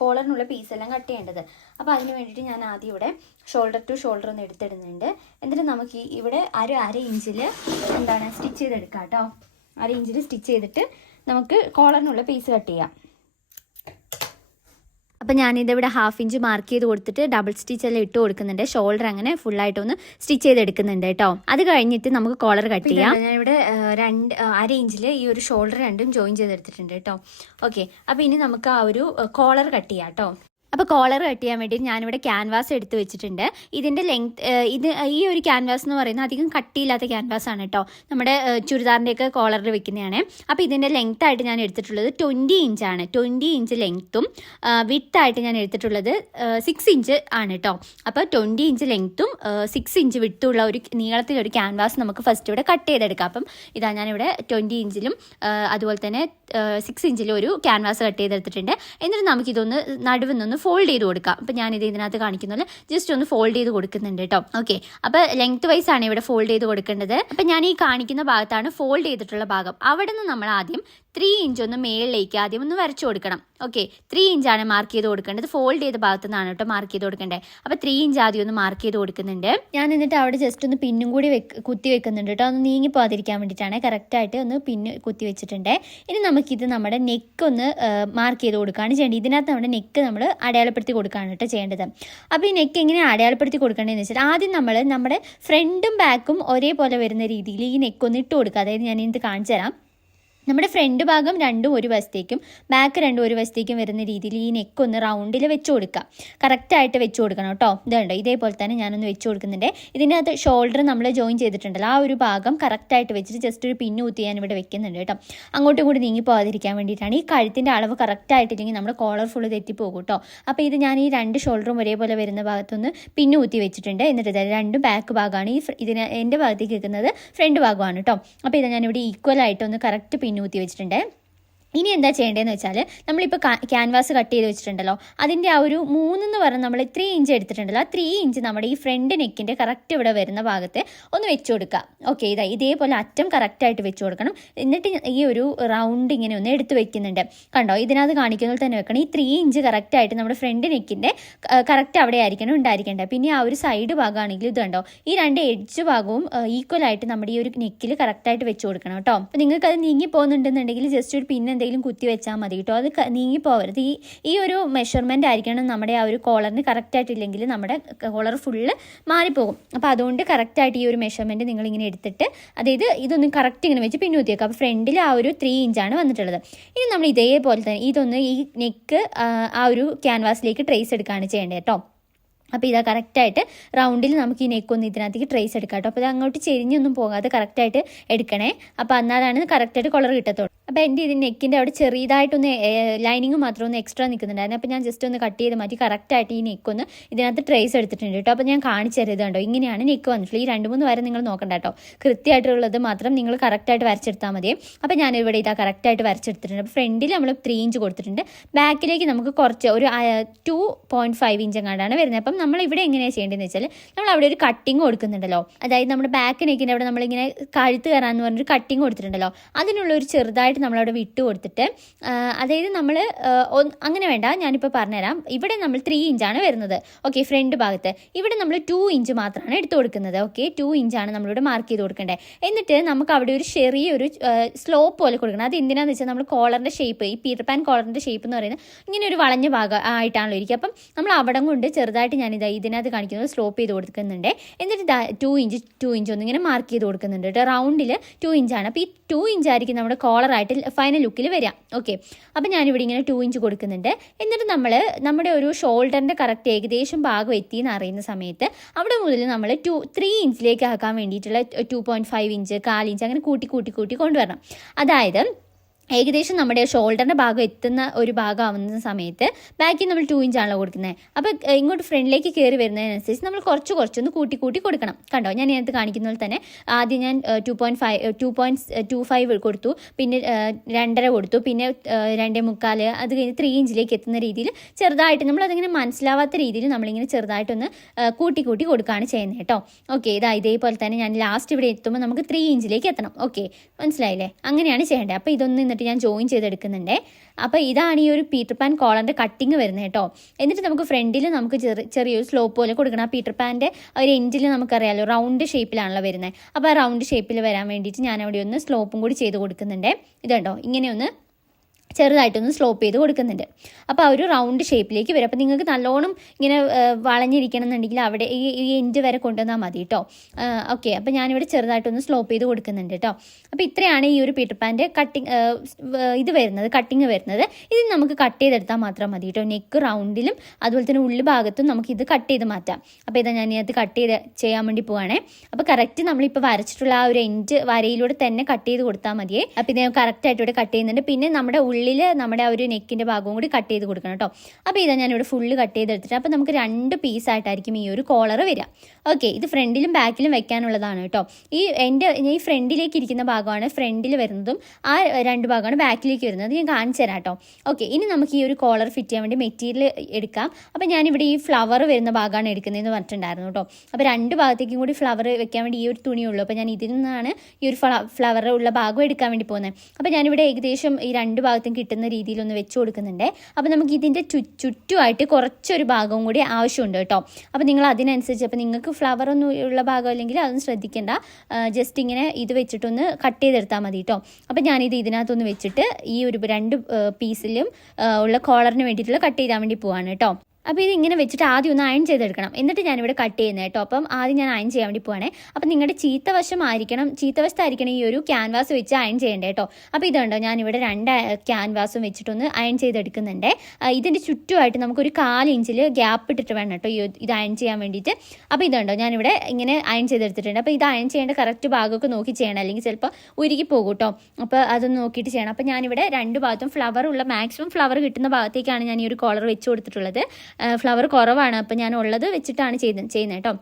കോളറിനുള്ള പീസെല്ലാം കട്ട് ചെയ്യേണ്ടത്. അപ്പോൾ അതിന് വേണ്ടിയിട്ട് ഞാൻ ആദ്യം ഇവിടെ ഷോൾഡർ ടു ഷോൾഡർ ഒന്ന് എടുത്തിടുന്നുണ്ട്. എന്നിട്ട് നമുക്ക് ഇവിടെ അര ഇഞ്ചിൽ സ്റ്റിച്ച് ചെയ്തെടുക്കാം കേട്ടോ. അര ഇഞ്ചിൽ സ്റ്റിച്ച് ചെയ്തിട്ട് നമുക്ക് കോളറിനുള്ള പീസ് കട്ട് ചെയ്യാം. അപ്പോൾ ഞാനിതിവിടെ 1/2 ഇഞ്ച് മാർക്ക് ചെയ്ത് കൊടുത്തിട്ട് ഡബിൾ സ്റ്റിച്ച് എല്ലാം ഇട്ട് കൊടുക്കുന്നുണ്ട്. ഷോൾഡർ അങ്ങനെ ഫുള്ളായിട്ടൊന്ന് സ്റ്റിച്ച് ചെയ്തെടുക്കുന്നുണ്ട് കേട്ടോ. അത് കഴിഞ്ഞിട്ട് നമുക്ക് കോളർ കട്ട് ചെയ്യാം. ഞാനിവിടെ അര ഇഞ്ചിൽ ഈ ഒരു ഷോൾഡർ രണ്ടും ജോയിൻ ചെയ്തെടുത്തിട്ടുണ്ട് കേട്ടോ. ഓക്കെ, അപ്പോൾ ഇനി നമുക്ക് ആ ഒരു കോളർ കട്ട് ചെയ്യാം കേട്ടോ. അപ്പോൾ കോളർ കട്ട് ചെയ്യാൻ വേണ്ടിയിട്ട് ഞാനിവിടെ ക്യാൻവാസ് എടുത്ത് വെച്ചിട്ടുണ്ട്. ഇതിൻ്റെ ഈ ഒരു ക്യാൻവാസ് എന്ന് പറയുന്നത് അധികം കട്ടിയില്ലാത്ത ക്യാൻവാസ് ആണ് കേട്ടോ. നമ്മുടെ ചുരിദാറിൻ്റെയൊക്കെ കോളറിൽ വെക്കുന്നതാണ്. അപ്പോൾ ഇതിൻ്റെ ലെങ്ത് ആയിട്ട് ഞാൻ എടുത്തിട്ടുള്ളത് 20 ഇഞ്ചാണ്. 20 ഇഞ്ച് ലെങ്ത്തും വിഡ്ത്ത് ആയിട്ട് ഞാൻ എടുത്തിട്ടുള്ളത് 6 ഇഞ്ച് ആണ് കേട്ടോ. അപ്പോൾ 20 ഇഞ്ച് ലെങ്ത്തും 6 ഇഞ്ച് വിഡ്ത്തുള്ള ഒരു നീളത്തിലൊരു ക്യാൻവാസ് നമുക്ക് ഫസ്റ്റ് ഇവിടെ കട്ട് ചെയ്തെടുക്കാം. അപ്പം ഇതാ ഞാനിവിടെ 20 ഇഞ്ചിലും അതുപോലെ തന്നെ 6 ഇഞ്ചിലും ഒരു ക്യാൻവാസ് കട്ട് ചെയ്തെടുത്തിട്ടുണ്ട്. എന്നിട്ട് നമുക്കിതൊന്ന് നടുവിൽ നിന്ന് ഫോൾഡ് ചെയ്ത് കൊടുക്കാം. അപ്പോൾ ഞാനിത് ഇതിനകത്ത് കാണിക്കുന്നത് ജസ്റ്റ് ഒന്ന് ഫോൾഡ് ചെയ്ത് കൊടുക്കുന്നുണ്ട് കേട്ടോ. ഓക്കെ, അപ്പോൾ ലെങ്ത് വൈസ് ആണ് ഇവിടെ ഫോൾഡ് ചെയ്ത് കൊടുക്കേണ്ടത്. അപ്പോൾ ഞാൻ ഈ കാണിക്കുന്ന ഭാഗത്താണ് ഫോൾഡ് ചെയ്തിട്ടുള്ള ഭാഗം. അവിടെ നിന്ന് നമ്മൾ ആദ്യം 3 ഇഞ്ച് ഒന്ന് മേളിലേക്ക് ആദ്യം ഒന്ന് വരച്ചു കൊടുക്കണം. ഓക്കെ, 3 ഇഞ്ചാണ് മാർക്ക് ചെയ്ത് കൊടുക്കേണ്ടത്. ഫോൾഡ് ചെയ്ത ഭാഗത്തു നിന്നാണ് കേട്ടോ മാർക്ക് ചെയ്ത് കൊടുക്കേണ്ടത്. അപ്പോൾ 3 ഇഞ്ച് ആദ്യം ഒന്ന് മാർക്ക് ചെയ്ത് കൊടുക്കുന്നുണ്ട്. ഞാൻ എന്നിട്ട് അവിടെ ജസ്റ്റ് ഒന്ന് പിന്നും കൂടി കുത്തി വെക്കുന്നുണ്ട് കേട്ടോ. ഒന്ന് നീങ്ങി പോകാതിരിക്കാൻ വേണ്ടിയിട്ടാണ്. കറക്റ്റായിട്ട് ഒന്ന് പിന്ന് കുത്തി വെച്ചിട്ടുണ്ട്. ഇനി നമുക്കിത് നമ്മുടെ നെക്ക് ഒന്ന് മാർക്ക് ചെയ്ത് കൊടുക്കുകയാണ് ചെയ്യേണ്ടത്. ഇതിനകത്ത് നമ്മുടെ നെക്ക് നമ്മൾ അടയാളപ്പെടുത്തി കൊടുക്കുകയാണ് കേട്ടോ ചെയ്യേണ്ടത്. അപ്പോൾ ഈ നെക്ക് എങ്ങനെ അടയാളപ്പെടുത്തി കൊടുക്കേണ്ടതെന്ന് വെച്ചാൽ ആദ്യം നമ്മൾ നമ്മുടെ ഫ്രണ്ടും ബാക്കും ഒരേപോലെ വരുന്ന രീതിയിൽ ഈ നെക്ക് ഒന്ന് ഇട്ട് കൊടുക്കുക. അതായത് ഞാൻ ഇത് കാണിച്ചു തരാം. നമ്മുടെ ഫ്രണ്ട് ഭാഗം രണ്ടും ഒരു വശത്തേക്കും ബാക്ക് രണ്ടും ഒരു വശത്തേക്കും വരുന്ന രീതിയിൽ ഈ നെക്ക് ഒന്ന് റൗണ്ടിൽ വെച്ച് കൊടുക്കുക. കറക്റ്റായിട്ട് വെച്ച് കൊടുക്കണം കേട്ടോ. ഇതുണ്ടോ, ഇതേപോലെ തന്നെ ഞാനൊന്ന് വെച്ച് കൊടുക്കുന്നുണ്ട്. ഇതിനകത്ത് ഷോൾഡർ നമ്മൾ ജോയിൻ ചെയ്തിട്ടുണ്ടല്ലോ, ആ ഒരു ഭാഗം കറക്റ്റായിട്ട് വെച്ചിട്ട് ജസ്റ്റ് ഒരു പിന്ന് കുത്തി ഞാൻ ഇവിടെ വെക്കുന്നുണ്ട് കേട്ടോ. അങ്ങോട്ടും കൂടി നീങ്ങി പോകാതിരിക്കാൻ വേണ്ടിയിട്ടാണ്. ഈ കഴുത്തിൻ്റെ അളവ് കറക്റ്റായിട്ടില്ലെങ്കിൽ നമ്മുടെ കോളർ ഫുള്ള് തെറ്റിപ്പോകും കേട്ടോ. അപ്പോൾ ഇത് ഞാൻ ഈ രണ്ട് ഷോൾഡറും ഒരേപോലെ വരുന്ന ഭാഗത്തൊന്ന് പിന്ന് കുത്തി വെച്ചിട്ടുണ്ട്. എന്നിട്ട് ഇത് രണ്ടും ബാക്ക് ഭാഗമാണ്. എൻ്റെ ഭാഗത്തേക്ക് വെക്കുന്നത് ഫ്രണ്ട് ഭാഗമാണ് കേട്ടോ. അപ്പോൾ ഇത് ഞാനിവിടെ ഈക്വലായിട്ടൊന്ന് കറക്റ്റ് ഊത്തി വെച്ചിട്ടുണ്ട്. ഇനി എന്താ ചെയ്യേണ്ടതെന്ന് വെച്ചാൽ നമ്മളിപ്പോൾ ക്യാൻവാസ് കട്ട് ചെയ്ത് വെച്ചിട്ടുണ്ടല്ലോ, അതിൻ്റെ ആ ഒരു 3 എന്ന് പറഞ്ഞാൽ നമ്മൾ 3 ഇഞ്ച് എടുത്തിട്ടുണ്ടല്ലോ, ആ 3 ഇഞ്ച് നമ്മുടെ ഈ ഫ്രണ്ട് നെക്കിൻ്റെ കറക്റ്റ് ഇവിടെ വരുന്ന ഭാഗത്ത് ഒന്ന് വെച്ച് കൊടുക്കുക. ഓക്കെ, ഇതേപോലെ അറ്റം കറക്റ്റായിട്ട് വെച്ച് കൊടുക്കണം. എന്നിട്ട് ഈ ഒരു റൗണ്ട് ഇങ്ങനെ ഒന്ന് എടുത്ത് വെക്കുന്നുണ്ട്. കണ്ടോ, ഇതിനകത്ത് കാണിക്കുന്നത് തന്നെ വെക്കണം. ഈ 3 ഇഞ്ച് കറക്റ്റായിട്ട് നമ്മുടെ ഫ്രണ്ട് നെക്കിൻ്റെ കറക്റ്റ് അവിടെ ആയിരിക്കണം ഉണ്ടായിരിക്കേണ്ടത്. പിന്നെ ആ ഒരു സൈഡ് ഭാഗമാണെങ്കിൽ ഇത് കണ്ടോ, ഈ രണ്ട് എഡ്ജ് ഭാഗവും ഈക്വലായിട്ട് നമ്മുടെ ഈ ഒരു നെക്കിൽ കറക്റ്റായിട്ട് വെച്ച് കൊടുക്കണം കേട്ടോ. അപ്പോൾ നിങ്ങൾക്ക് അത് നീങ്ങി പോകുന്നുണ്ടെന്നുണ്ടെങ്കിൽ ജസ്റ്റ് ഒരു പിന്നെ കുത്തി വെച്ചാൽ മതി കേട്ടോ. അത് നീങ്ങി പോകരുത്. ഈ ഒരു മെഷർമെൻ്റ് ആയിരിക്കണം നമ്മുടെ ആ ഒരു കോളറിന് കറക്റ്റായിട്ടില്ലെങ്കിൽ നമ്മുടെ കോളർ ഫുള്ള് മാറിപ്പോകും. അപ്പോൾ അതുകൊണ്ട് കറക്റ്റായിട്ട് ഈ ഒരു മെഷർമെൻറ്റ് നിങ്ങളിങ്ങനെ എടുത്തിട്ട്, അതായത് ഇതൊന്നും കറക്റ്റ് ഇങ്ങനെ വെച്ച് പിന്നെ കുത്തി വെക്കുക. അപ്പോൾ ഫ്രണ്ടിൽ ആ ഒരു 3 ഇഞ്ചാണ് വന്നിട്ടുള്ളത്. ഇനി നമ്മൾ ഇതേപോലെ തന്നെ ഇതൊന്ന് ഈ നെക്ക് ആ ഒരു ക്യാൻവാസിലേക്ക് ട്രേസ് എടുക്കുകയാണ് ചെയ്യേണ്ടത് കേട്ടോ. അപ്പോൾ ഇതാ കറക്റ്റായിട്ട് റൗണ്ടിൽ നമുക്ക് ഈ നെക്കൊന്ന് ഇതിനകത്തേക്ക് ട്രേസ് എടുക്കാം കേട്ടോ. അപ്പോൾ ഇത് അങ്ങോട്ട് ചെരിഞ്ഞൊന്നും പോകാതെ കറക്റ്റായിട്ട് എടുക്കണേ. അപ്പോൾ എന്നാലാണ് കറക്റ്റായിട്ട് കളർ കിട്ടത്തുള്ളൂ. അപ്പോൾ എൻ്റെ ഇതിന് നെക്കിൻ്റെ അവിടെ ചെറിയതായിട്ടൊന്ന് ലൈനിങ് മാത്രം ഒന്ന് എക്സ്ട്രാ നിൽക്കുന്നുണ്ടായിരുന്നു. അപ്പോൾ ഞാൻ ജസ്റ്റ് ഒന്ന് കട്ട് ചെയ്ത് മാറ്റി കറക്റ്റായിട്ട് ഈ നെക്കൊന്ന് ഇതിനകത്ത് ട്രേസ് എടുത്തിട്ടുണ്ട് കേട്ടോ. അപ്പോൾ ഞാൻ കാണിച്ചു തരുന്നത് കണ്ടോ, ഇങ്ങനെയാണ് നെക്ക് വന്നിട്ടുള്ളത്. ഈ 2-3 വരെ നിങ്ങൾ നോക്കണ്ട കേട്ടോ, കൃത്യമായിട്ടുള്ളത് മാത്രം നിങ്ങൾ കറക്റ്റായിട്ട് വരച്ചെടുത്താൽ മതി. അപ്പോൾ ഞാനിവിടെ ഇതാ കറക്റ്റായിട്ട് വരച്ചെടുത്തിട്ടുണ്ട്. അപ്പോൾ ഫ്രണ്ടിൽ നമ്മൾ 3 ഇഞ്ച് കൊടുത്തിട്ടുണ്ട്. ബാക്കിലേക്ക് നമുക്ക് കുറച്ച് ഒരു 2.5 ഇഞ്ച് എങ്ങാണ്ടാണ് വരുന്നത്. അപ്പം നമ്മൾ ഇവിടെ എങ്ങനെയാണ് ചെയ്യേണ്ടതെന്ന് വെച്ചാൽ നമ്മൾ അവിടെ ഒരു കട്ടിങ് കൊടുക്കുന്നുണ്ടല്ലോ, അതായത് നമ്മുടെ ബാക്ക് നെക്കിൻ്റെ അവിടെ നമ്മളിങ്ങനെ കഴുത്ത് കയറാന്ന് പറഞ്ഞൊരു കട്ടിങ് കൊടുത്തിട്ടുണ്ടല്ലോ, അതിനുള്ള ഒരു ചെറുതായിട്ട് നമ്മളവിടെ വിട്ട് കൊടുത്തിട്ട്, അതായത് നമ്മൾ അങ്ങനെ വേണ്ട, ഞാനിപ്പോൾ പറഞ്ഞുതരാം. ഇവിടെ നമ്മൾ 3 ഇഞ്ചാണ് വരുന്നത്. ഓക്കെ, ഫ്രണ്ട് ഭാഗത്ത് ഇവിടെ നമ്മൾ 2 ഇഞ്ച് മാത്രമാണ് എടുത്തു കൊടുക്കുന്നത്. ഓക്കെ, 2 ഇഞ്ചാണ് നമ്മളിവിടെ മാർക്ക് ചെയ്ത് കൊടുക്കേണ്ടത്. എന്നിട്ട് നമുക്ക് അവിടെ ഒരു ചെറിയൊരു സ്ലോപ്പ് പോലെ കൊടുക്കണം. അത് എന്തിനാന്ന് വെച്ചാൽ നമ്മൾ കോളറിൻ്റെ ഷേപ്പ്, ഈ പീറ്റർ പാൻ കോളറിൻ്റെ ഷേപ്പ് എന്ന് പറയുന്നത് ഇങ്ങനെ ഒരു വളഞ്ഞ ഭാഗം ആയിട്ടാണല്ലോ ഇരിക്കുക. അപ്പം നമ്മൾ അവിടെ കൊണ്ട് ചെറുതായിട്ട് ഞാനിത് ഇതിനകത്ത് കാണിക്കുന്നത് സ്ലോപ്പ് ചെയ്ത് കൊടുക്കുന്നുണ്ട്. എന്നിട്ട് 2 ഇഞ്ച് ഒന്നിങ്ങനെ മാർക്ക് ചെയ്ത് കൊടുക്കുന്നുണ്ട് കേട്ടോ. റൗണ്ടിൽ 2 ഇഞ്ചാണ്. അപ്പോൾ ഈ 2 ഇഞ്ചായിരിക്കും നമ്മുടെ കോളറായിട്ട് ഫൈനൽ ലുക്കിൽ വരാം. ഓക്കെ, അപ്പം ഞാനിവിടെ ഇങ്ങനെ 2 ഇഞ്ച് കൊടുക്കുന്നുണ്ട്. എന്നിട്ട് നമ്മൾ നമ്മുടെ ഒരു ഷോൾഡറിൻ്റെ കറക്റ്റ് ഏകദേശം ഭാഗം എത്തിയെന്ന് അറിയുന്ന സമയത്ത് അവിടെ മുതൽ നമ്മൾ 3 ഇഞ്ചിലേക്ക് ആക്കാൻ വേണ്ടിയിട്ടുള്ള 2.5 ഇഞ്ച് 1/4 ഇഞ്ച് അങ്ങനെ കൂട്ടി കൊണ്ടുവരണം. അതായത് ഏകദേശം നമ്മുടെ ഷോൾഡറിൻ്റെ ഭാഗം എത്തുന്ന ഒരു ഭാഗം ആവുന്ന സമയത്ത് ബാക്കിൽ നമ്മൾ 2 ഇഞ്ചാണല്ലോ കൊടുക്കുന്നത്. അപ്പോൾ ഇങ്ങോട്ട് ഫ്രണ്ടിലേക്ക് കയറി വരുന്നതിനനുസരിച്ച് നമ്മൾ കുറച്ചൊന്ന് കൂട്ടി കൊടുക്കണം. കണ്ടോ, ഞാൻ ഇതിനകത്ത് കാണിക്കുന്ന പോലെ തന്നെ ആദ്യം ഞാൻ 2.25 കൊടുത്തു, പിന്നെ 2.5 കൊടുത്തു, പിന്നെ 2.25, അത് കഴിഞ്ഞ് 3 ഇഞ്ചിലേക്ക് എത്തുന്ന രീതിയിൽ ചെറുതായിട്ട് നമ്മളതിങ്ങനെ മനസ്സിലാവാത്ത രീതിയിൽ നമ്മളിങ്ങനെ ചെറുതായിട്ടൊന്ന് കൂട്ടി കൊടുക്കുകയാണ് ചെയ്യുന്നത് കേട്ടോ. ഓക്കെ, ഇതേപോലെ തന്നെ ഞാൻ ലാസ്റ്റ് ഇവിടെ എത്തുമ്പോൾ നമുക്ക് 3 ഇഞ്ചിലേക്ക് എത്തണം. ഓക്കെ, മനസ്സിലായില്ലേ? അങ്ങനെയാണ് ചെയ്യേണ്ടത്. അപ്പോൾ ഇതൊന്ന് ഞാൻ ജോയിൻ ചെയ്തെടുക്കുന്നുണ്ട്. അപ്പോൾ ഇതാണ് ഈ ഒരു പീറ്റർ പാൻ കോളറിൻ്റെ കട്ടിങ് വരുന്നത് കേട്ടോ. എന്നിട്ട് നമുക്ക് ഫ്രണ്ടിൽ നമുക്ക് ചെറിയൊരു സ്ലോപ്പ് പോലെ കൊടുക്കണം. ആ പീറ്റർ പാൻ്റെ ഒരു എൻഡിൽ നമുക്കറിയാമല്ലോ റൗണ്ട് ഷേപ്പിലാണല്ലോ വരുന്നത്. അപ്പോൾ ആ റൗണ്ട് ഷേപ്പിൽ വരാൻ വേണ്ടിയിട്ട് ഞാൻ അവിടെ ഒന്ന് സ്ലോപ്പും കൂടി ചെയ്ത് കൊടുക്കുന്നുണ്ട്. ഇതുണ്ടോ, ഇങ്ങനെയൊന്ന് ചെറുതായിട്ടൊന്ന് സ്ലോപ്പ് ചെയ്ത് കൊടുക്കുന്നുണ്ട്. അപ്പോൾ ആ ഒരു റൗണ്ട് ഷേപ്പിലേക്ക് വരും. അപ്പോൾ നിങ്ങൾക്ക് നല്ലോണം ഇങ്ങനെ വളഞ്ഞിരിക്കണം എന്നുണ്ടെങ്കിൽ അവിടെ ഈ എൻഡ് വരെ കൊണ്ടുവന്നാൽ മതി കേട്ടോ. ഓക്കെ, അപ്പോൾ ഞാനിവിടെ ചെറുതായിട്ടൊന്ന് സ്ലോപ്പ് ചെയ്ത് കൊടുക്കുന്നുണ്ട് കേട്ടോ. അപ്പോൾ ഇത്രയാണ് ഈ ഒരു പീറ്റർ പാൻ്റെ കട്ടിങ് വരുന്നത്. ഇത് നമുക്ക് കട്ട് ചെയ്തെടുത്താൽ മാത്രം മതി കേട്ടോ. നെക്ക് റൗണ്ടിലും അതുപോലെ തന്നെ ഉള്ളു ഭാഗത്തും നമുക്കിത് കട്ട് ചെയ്ത് മാറ്റാം. അപ്പോൾ ഇതാ ഞാൻ ഇതിനകത്ത് ചെയ്യാൻ വേണ്ടി പോവാണേ. അപ്പോൾ കറക്റ്റ് നമ്മളിപ്പോൾ വരച്ചിട്ടുള്ള ആ ഒരു എൻഡ് വരയിലൂടെ തന്നെ കട്ട് ചെയ്ത് കൊടുത്താൽ മതിയേ. അപ്പോൾ ഇത് കറക്റ്റായിട്ട് ഇവിടെ കട്ട് ചെയ്യുന്നുണ്ട്. പിന്നെ നമ്മുടെ നമ്മുടെ ആ ഒരു നെക്കിൻ്റെ ഭാഗവും കൂടി കട്ട് ചെയ്ത് കൊടുക്കണം കേട്ടോ. അപ്പോൾ ഇതാ ഞാനിവിടെ ഫുള്ള് കട്ട് ചെയ്തെടുത്തിട്ട് അപ്പോൾ നമുക്ക് 2 പീസായിട്ടായിരിക്കും ഈ ഒരു കോളർ വരിക. ഓക്കെ, ഇത് ഫ്രണ്ടിലും ബാക്കിലും വെക്കാനുള്ളതാണ് കേട്ടോ. ഈ ഫ്രണ്ടിലേക്ക് ഇരിക്കുന്ന ഭാഗമാണ് ഫ്രണ്ടിൽ വരുന്നതും ആ 2 ഭാഗമാണ് ബാക്കിലേക്ക് വരുന്നത്. ഞാൻ കാണിച്ചു തരാം കേട്ടോ. ഓക്കെ, ഇനി നമുക്ക് ഈ ഒരു കോളർ ഫിറ്റ് ചെയ്യാൻ വേണ്ടി മെറ്റീരിയൽ എടുക്കാം. അപ്പോൾ ഞാനിവിടെ ഈ ഫ്ലവർ വരുന്ന ഭാഗമാണ് എടുക്കുന്നതെന്ന് പറഞ്ഞിട്ടുണ്ടായിരുന്നു കേട്ടോ. അപ്പോൾ 2 ഭാഗത്തേക്കും കൂടി ഫ്ലവർ വെക്കാൻ വേണ്ടി ഈ ഒരു തുണിയുള്ളൂ. അപ്പോൾ ഞാൻ ഇതിൽ നിന്നാണ് ഈ ഒരു ഫ്ലവർ ഉള്ള ഭാഗം എടുക്കാൻ വേണ്ടി പോകുന്നത്. അപ്പോൾ ഞാനിവിടെ ഏകദേശം ഈ 2 ഭാഗത്തും കിട്ടുന്ന രീതിയിലൊന്ന് വെച്ച് കൊടുക്കുന്നുണ്ട്. അപ്പോൾ നമുക്ക് ഇതിൻ്റെ ചുറ്റുമായിട്ട് കുറച്ചൊരു ഭാഗവും കൂടി ആവശ്യമുണ്ട് കേട്ടോ. അപ്പോൾ നിങ്ങൾ അതിനനുസരിച്ച്, അപ്പോൾ നിങ്ങൾക്ക് ഫ്ലവർ ഒന്നും ഉള്ള ഭാഗം അല്ലെങ്കിൽ അതൊന്നും ശ്രദ്ധിക്കേണ്ട, ജസ്റ്റ് ഇങ്ങനെ ഇത് വെച്ചിട്ടൊന്ന് കട്ട് ചെയ്തെടുത്താൽ മതി കേട്ടോ. അപ്പോൾ ഞാനിത് ഇതിനകത്തൊന്ന് വെച്ചിട്ട് ഈ ഒരു 2 പീസിലും ഉള്ള കോളറിന് വേണ്ടിയിട്ടുള്ള കട്ട് ചെയ്യാൻ വേണ്ടി പോവാണ് കേട്ടോ. അപ്പോൾ ഇത് ഇങ്ങനെ വെച്ചിട്ട് ആദ്യം ഒന്ന് അയൺ ചെയ്തെടുക്കണം. എന്നിട്ട് ഞാനിവിടെ കട്ട് ചെയ്യുന്നത് കേട്ടോ. അപ്പം ആദ്യം ഞാൻ അയൺ ചെയ്യാൻ വേണ്ടി പോവാണേ. അപ്പം നിങ്ങളുടെ ചീത്തവശത്തായിരിക്കണം ഈ ഒരു ക്യാൻവാസ് വെച്ച് അയൺ ചെയ്യേണ്ടത് കേട്ടോ. അപ്പോൾ ഇതുണ്ടോ, ഞാനിവിടെ 2 ക്യാൻവാസും വെച്ചിട്ടൊന്ന് അയൺ ചെയ്തെടുക്കുന്നുണ്ട്. ഇതിൻ്റെ ചുറ്റുമായിട്ട് നമുക്കൊരു 1/4 ഇഞ്ചിൽ ഗ്യാപ്പ് ഇട്ടിട്ട് വേണം കേട്ടോ ഇത് അയൺ ചെയ്യാൻ വേണ്ടിയിട്ട്. അപ്പോൾ ഇതുണ്ടോ, ഞാനിവിടെ ഇങ്ങനെ അയൺ ചെയ്തെടുത്തിട്ടുണ്ട്. അപ്പോൾ ഇത് അയൺ ചെയ്യേണ്ട കറക്റ്റ് ഭാഗമൊക്കെ നോക്കി ചെയ്യണം, അല്ലെങ്കിൽ ചിലപ്പോൾ ഉരുകി പോകും കേട്ടോ. അപ്പോൾ അതൊന്ന് നോക്കിയിട്ട് ചെയ്യണം. അപ്പോൾ ഞാനിവിടെ 2 ഭാഗത്തും മാക്സിമം ഫ്ലവർ കിട്ടുന്ന ഭാഗത്തേക്കാണ് ഞാൻ ഈ ഒരു കോളർ വെച്ച് കൊടുത്തിട്ടുള്ളത്. ഫ്ലവർ കുറവാണ്, അപ്പോൾ ഞാൻ ഉള്ളത് വെച്ചിട്ടാണ് ചെയ്യുന്നത് കേട്ടോ.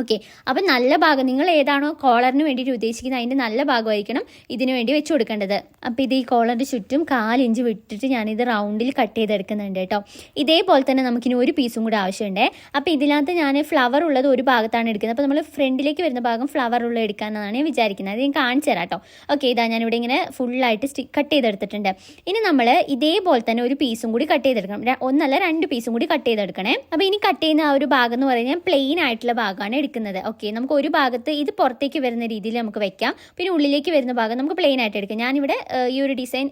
ഓക്കെ, അപ്പം നല്ല ഭാഗം നിങ്ങൾ ഏതാണോ കോളറിന് വേണ്ടിയിട്ട് ഉദ്ദേശിക്കുന്നത് അതിൻ്റെ നല്ല ഭാഗമായിരിക്കണം ഇതിന് വേണ്ടി വെച്ച് കൊടുക്കേണ്ടത്. അപ്പോൾ ഇത് ഈ കോളറിൻ്റെ ചുറ്റും 1/4 ഇഞ്ച് വിട്ടിട്ട് ഞാനിത് റൗണ്ടിൽ കട്ട് ചെയ്തെടുക്കുന്നുണ്ട് കേട്ടോ. ഇതേപോലെ തന്നെ നമുക്കിനി ഒരു പീസും കൂടെ ആവശ്യമുണ്ട്. അപ്പോൾ ഇതിനകത്ത് ഞാൻ ഫ്ലവർ ഉള്ളത് ഒരു ഭാഗത്താണ് എടുക്കുന്നത്. അപ്പോൾ നമ്മൾ ഫ്രണ്ടിലേക്ക് വരുന്ന ഭാഗം ഫ്ലവർ ഉള്ള എടുക്കാമെന്നാണ് ഞാൻ വിചാരിക്കുന്നത്. അത് ഞാൻ കാണിച്ചു തരാം കേട്ടോ. ഓക്കെ, ഇതാ ഞാനിവിടെ ഇങ്ങനെ ഫുള്ളായിട്ട് കട്ട് ചെയ്തെടുത്തിട്ടുണ്ട്. ഇനി നമ്മൾ ഇതേപോലെ തന്നെ ഒരു പീസും കൂടി കട്ട് ചെയ്തെടുക്കണം. 1 അല്ല 2 പീസും കൂടി കട്ട് ചെയ്തെടുക്കണേ. അപ്പോൾ ഇനി കട്ട് ചെയ്യുന്ന ആ ഒരു ഭാഗം എന്ന് പറയുന്നത് പ്ലെയിൻ ആയിട്ടുള്ള ഭാഗമാണ് എടുക്കുന്നത്. ഓക്കെ, നമുക്ക് ഒരു ഭാഗത്ത് ഇത് പുറത്തേക്ക് വരുന്ന രീതിയിൽ നമുക്ക് വെക്കാം. പിന്നെ ഉള്ളിലേക്ക് വരുന്ന ഭാഗം നമുക്ക് പ്ലെയിൻ ആയിട്ട് എടുക്കാം. ഞാനിവിടെ ഈ ഒരു ഡിസൈൻ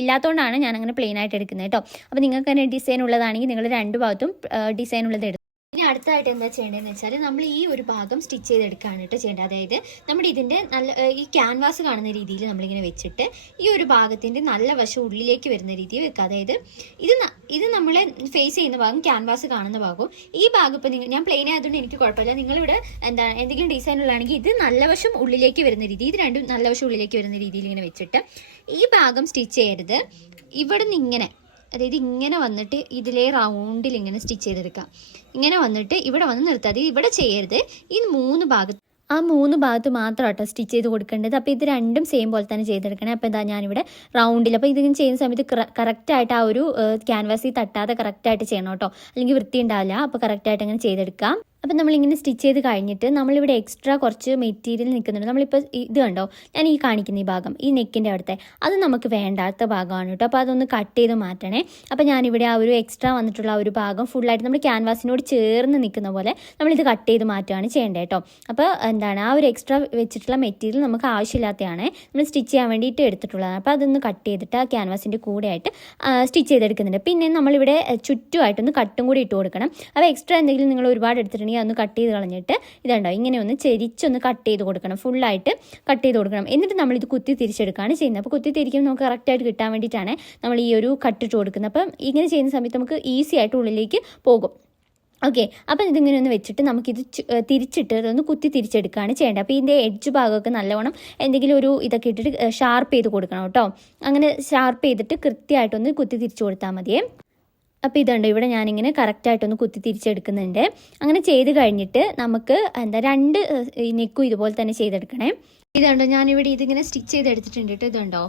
ഇല്ലാത്തതുകൊണ്ടാണ് ഞാൻ അങ്ങനെ പ്ലെയിൻ ആയിട്ട് എടുക്കുന്നത് കേട്ടോ. അപ്പോൾ നിങ്ങൾക്ക് തന്നെ ഡിസൈൻ ഉള്ളതാണെങ്കിൽ നിങ്ങൾ 2 ഭാഗത്തും ഡിസൈൻ ഉള്ളത് എടുക്കും. ഇനി അടുത്തായിട്ട് എന്താ ചെയ്യേണ്ടതെന്ന് വെച്ചാൽ നമ്മൾ ഈ ഒരു ഭാഗം സ്റ്റിച്ച് ചെയ്തെടുക്കുകയാണ് കേട്ടോ ചെയ്യേണ്ടത്. അതായത് നമ്മുടെ ഇതിൻ്റെ ഈ ക്യാൻവാസ് കാണുന്ന രീതിയിൽ നമ്മളിങ്ങനെ വെച്ചിട്ട് ഈ ഒരു ഭാഗത്തിൻ്റെ നല്ല വശം ഉള്ളിലേക്ക് വരുന്ന രീതിയിൽ വെക്കുക. അതായത് ഇത് നമ്മൾ ഫേസ് ചെയ്യുന്ന ഭാഗം ക്യാൻവാസ് കാണുന്ന ഭാഗവും ഈ ഭാഗം ഇപ്പോൾ ഞാൻ പ്ലെയിൻ ആയതുകൊണ്ട് എനിക്ക് കുഴപ്പമില്ല. നിങ്ങളിവിടെ എന്തെങ്കിലും ഡിസൈൻ ഉള്ളതാണെങ്കിൽ ഇത് നല്ല വശം ഉള്ളിലേക്ക് വരുന്ന രീതി, ഇത് രണ്ടും നല്ല വശം ഉള്ളിലേക്ക് വരുന്ന രീതിയിൽ ഇങ്ങനെ വെച്ചിട്ട് ഈ ഭാഗം സ്റ്റിച്ച് ചെയ്യരുത്. ഇവിടെ നിന്ന് ഇങ്ങനെ, അതായത് ഇങ്ങനെ വന്നിട്ട് ഇതിലെ റൗണ്ടിൽ ഇങ്ങനെ സ്റ്റിച്ച് ചെയ്തെടുക്കാം. ഇങ്ങനെ വന്നിട്ട് ഇവിടെ വന്ന് നിർത്താതെ ഇവിടെ ചെയ്യരുത്. ഈ 3 ഭാഗത്ത് ആ 3 ഭാഗത്ത് മാത്രം കേട്ടോ സ്റ്റിച്ച് ചെയ്ത് കൊടുക്കേണ്ടത്. അപ്പോൾ ഇത് രണ്ടും സെയിം പോലെ തന്നെ ചെയ്തെടുക്കണേ. അപ്പോൾ എന്താ ഞാനിവിടെ റൗണ്ടിൽ, അപ്പോൾ ഇതിങ്ങനെ ചെയ്യുന്ന സമയത്ത് കറക്റ്റായിട്ട് ആ ഒരു ക്യാൻവാസിൽ തട്ടാതെ കറക്റ്റായിട്ട് ചെയ്യണം കേട്ടോ, അല്ലെങ്കിൽ വൃത്തി ഉണ്ടാവില്ല. അപ്പോൾ കറക്റ്റായിട്ട് അങ്ങനെ ചെയ്തെടുക്കാം. അപ്പം നമ്മളിങ്ങനെ സ്റ്റിച്ച് ചെയ്ത് കഴിഞ്ഞിട്ട് നമ്മളിവിടെ എക്സ്ട്രാ കുറച്ച് മെറ്റീരിയൽ നിൽക്കുന്നുണ്ട്. നമ്മളിപ്പോൾ ഇത് കണ്ടോ, ഞാൻ ഈ കാണിക്കുന്ന ഈ ഭാഗം, ഈ നെക്കിൻ്റെ അവിടുത്തെ, അത് നമുക്ക് വേണ്ടാത്ത ഭാഗമാണ് കേട്ടോ. അപ്പോൾ അതൊന്ന് കട്ട് ചെയ്ത് മാറ്റണേ. അപ്പോൾ ഞാനിവിടെ ആ ഒരു എക്സ്ട്രാ വന്നിട്ടുള്ള ആ ഒരു ഭാഗം ഫുള്ളായിട്ട് നമ്മൾ ക്യാൻവാസിനോട് ചേർന്ന് നിൽക്കുന്ന പോലെ നമ്മളിത് കട്ട് ചെയ്ത് മാറ്റുകയാണ് ചെയ്യേണ്ടത് കേട്ടോ. അപ്പോൾ എന്താണ് ആ ഒരു എക്സ്ട്രാ വെച്ചിട്ടുള്ള മെറ്റീരിയൽ നമുക്ക് ആവശ്യമില്ലാത്തതാണ് നമ്മൾ സ്റ്റിച്ച് ചെയ്യാൻ വേണ്ടിയിട്ട് എടുത്തിട്ടുള്ളതാണ്. അപ്പോൾ അതൊന്ന് കട്ട് ചെയ്തിട്ട് ആ ക്യാൻവാസിൻ്റെ കൂടെ ആയിട്ട് സ്റ്റിച്ച് ചെയ്തെടുക്കുന്നുണ്ട്. പിന്നെ നമ്മളിവിടെ ചുറ്റുമായിട്ടൊന്ന് കട്ടും കൂടി ഇട്ട് കൊടുക്കണം. അപ്പോൾ എക്സ്ട്രാ എന്തെങ്കിലും നിങ്ങൾ ഒരുപാട് എടുത്തിട്ടുണ്ട് വരണമെങ്കിൽ ഒന്ന് കട്ട് ചെയ്ത് കളഞ്ഞിട്ട് ഇതുണ്ടോ ഇങ്ങനെ ഒന്ന് ചെരിച്ചൊന്ന് കട്ട് ചെയ്ത് കൊടുക്കണം, ഫുള്ളായിട്ട് കട്ട് ചെയ്ത് കൊടുക്കണം. എന്നിട്ട് നമ്മളിത് കുത്തി തിരിച്ചെടുക്കുകയാണ് ചെയ്യുന്നത്. അപ്പോൾ കുത്തി തിരിക്കുമ്പോൾ നമുക്ക് കറക്റ്റായിട്ട് കിട്ടാൻ വേണ്ടിയിട്ടാണ് നമ്മൾ ഈ ഒരു കട്ടിട്ട് കൊടുക്കുന്നത്. അപ്പം ഇങ്ങനെ ചെയ്യുന്ന സമയത്ത് നമുക്ക് ഈസി ആയിട്ട് ഉള്ളിലേക്ക് പോകും. ഓക്കെ, അപ്പം ഇതിങ്ങനെ ഒന്ന് വെച്ചിട്ട് നമുക്കിത് തിരിച്ചിട്ട് ഒന്ന് കുത്തി തിരിച്ചെടുക്കുകയാണ് ചെയ്യേണ്ടത്. അപ്പോൾ ഇതിൻ്റെ എഡ്ജ് ഭാഗമൊക്കെ നല്ലവണ്ണം എന്തെങ്കിലും ഒരു ഇതൊക്കെ ഇട്ടിട്ട് ഷാർപ്പ് ചെയ്ത് കൊടുക്കണം കേട്ടോ. അങ്ങനെ ഷാർപ്പ് ചെയ്തിട്ട് കൃത്യമായിട്ടൊന്ന് കുത്തി തിരിച്ചു കൊടുത്താൽ മതിയേ. അപ്പോൾ ഇതുണ്ട്, ഇവിടെ ഞാനിങ്ങനെ കറക്റ്റായിട്ടൊന്ന് കുത്തി തിരിച്ചെടുക്കുന്നുണ്ട്. അങ്ങനെ ചെയ്ത് കഴിഞ്ഞിട്ട് നമുക്ക് രണ്ട് നെക്കും ഇതുപോലെ തന്നെ ചെയ്തെടുക്കണേ. ഇതുണ്ടോ ഞാനിവിടെ ഇതിങ്ങനെ സ്റ്റിച്ച് ചെയ്തെടുത്തിട്ടുണ്ട് കേട്ടോ. ഇതുണ്ടോ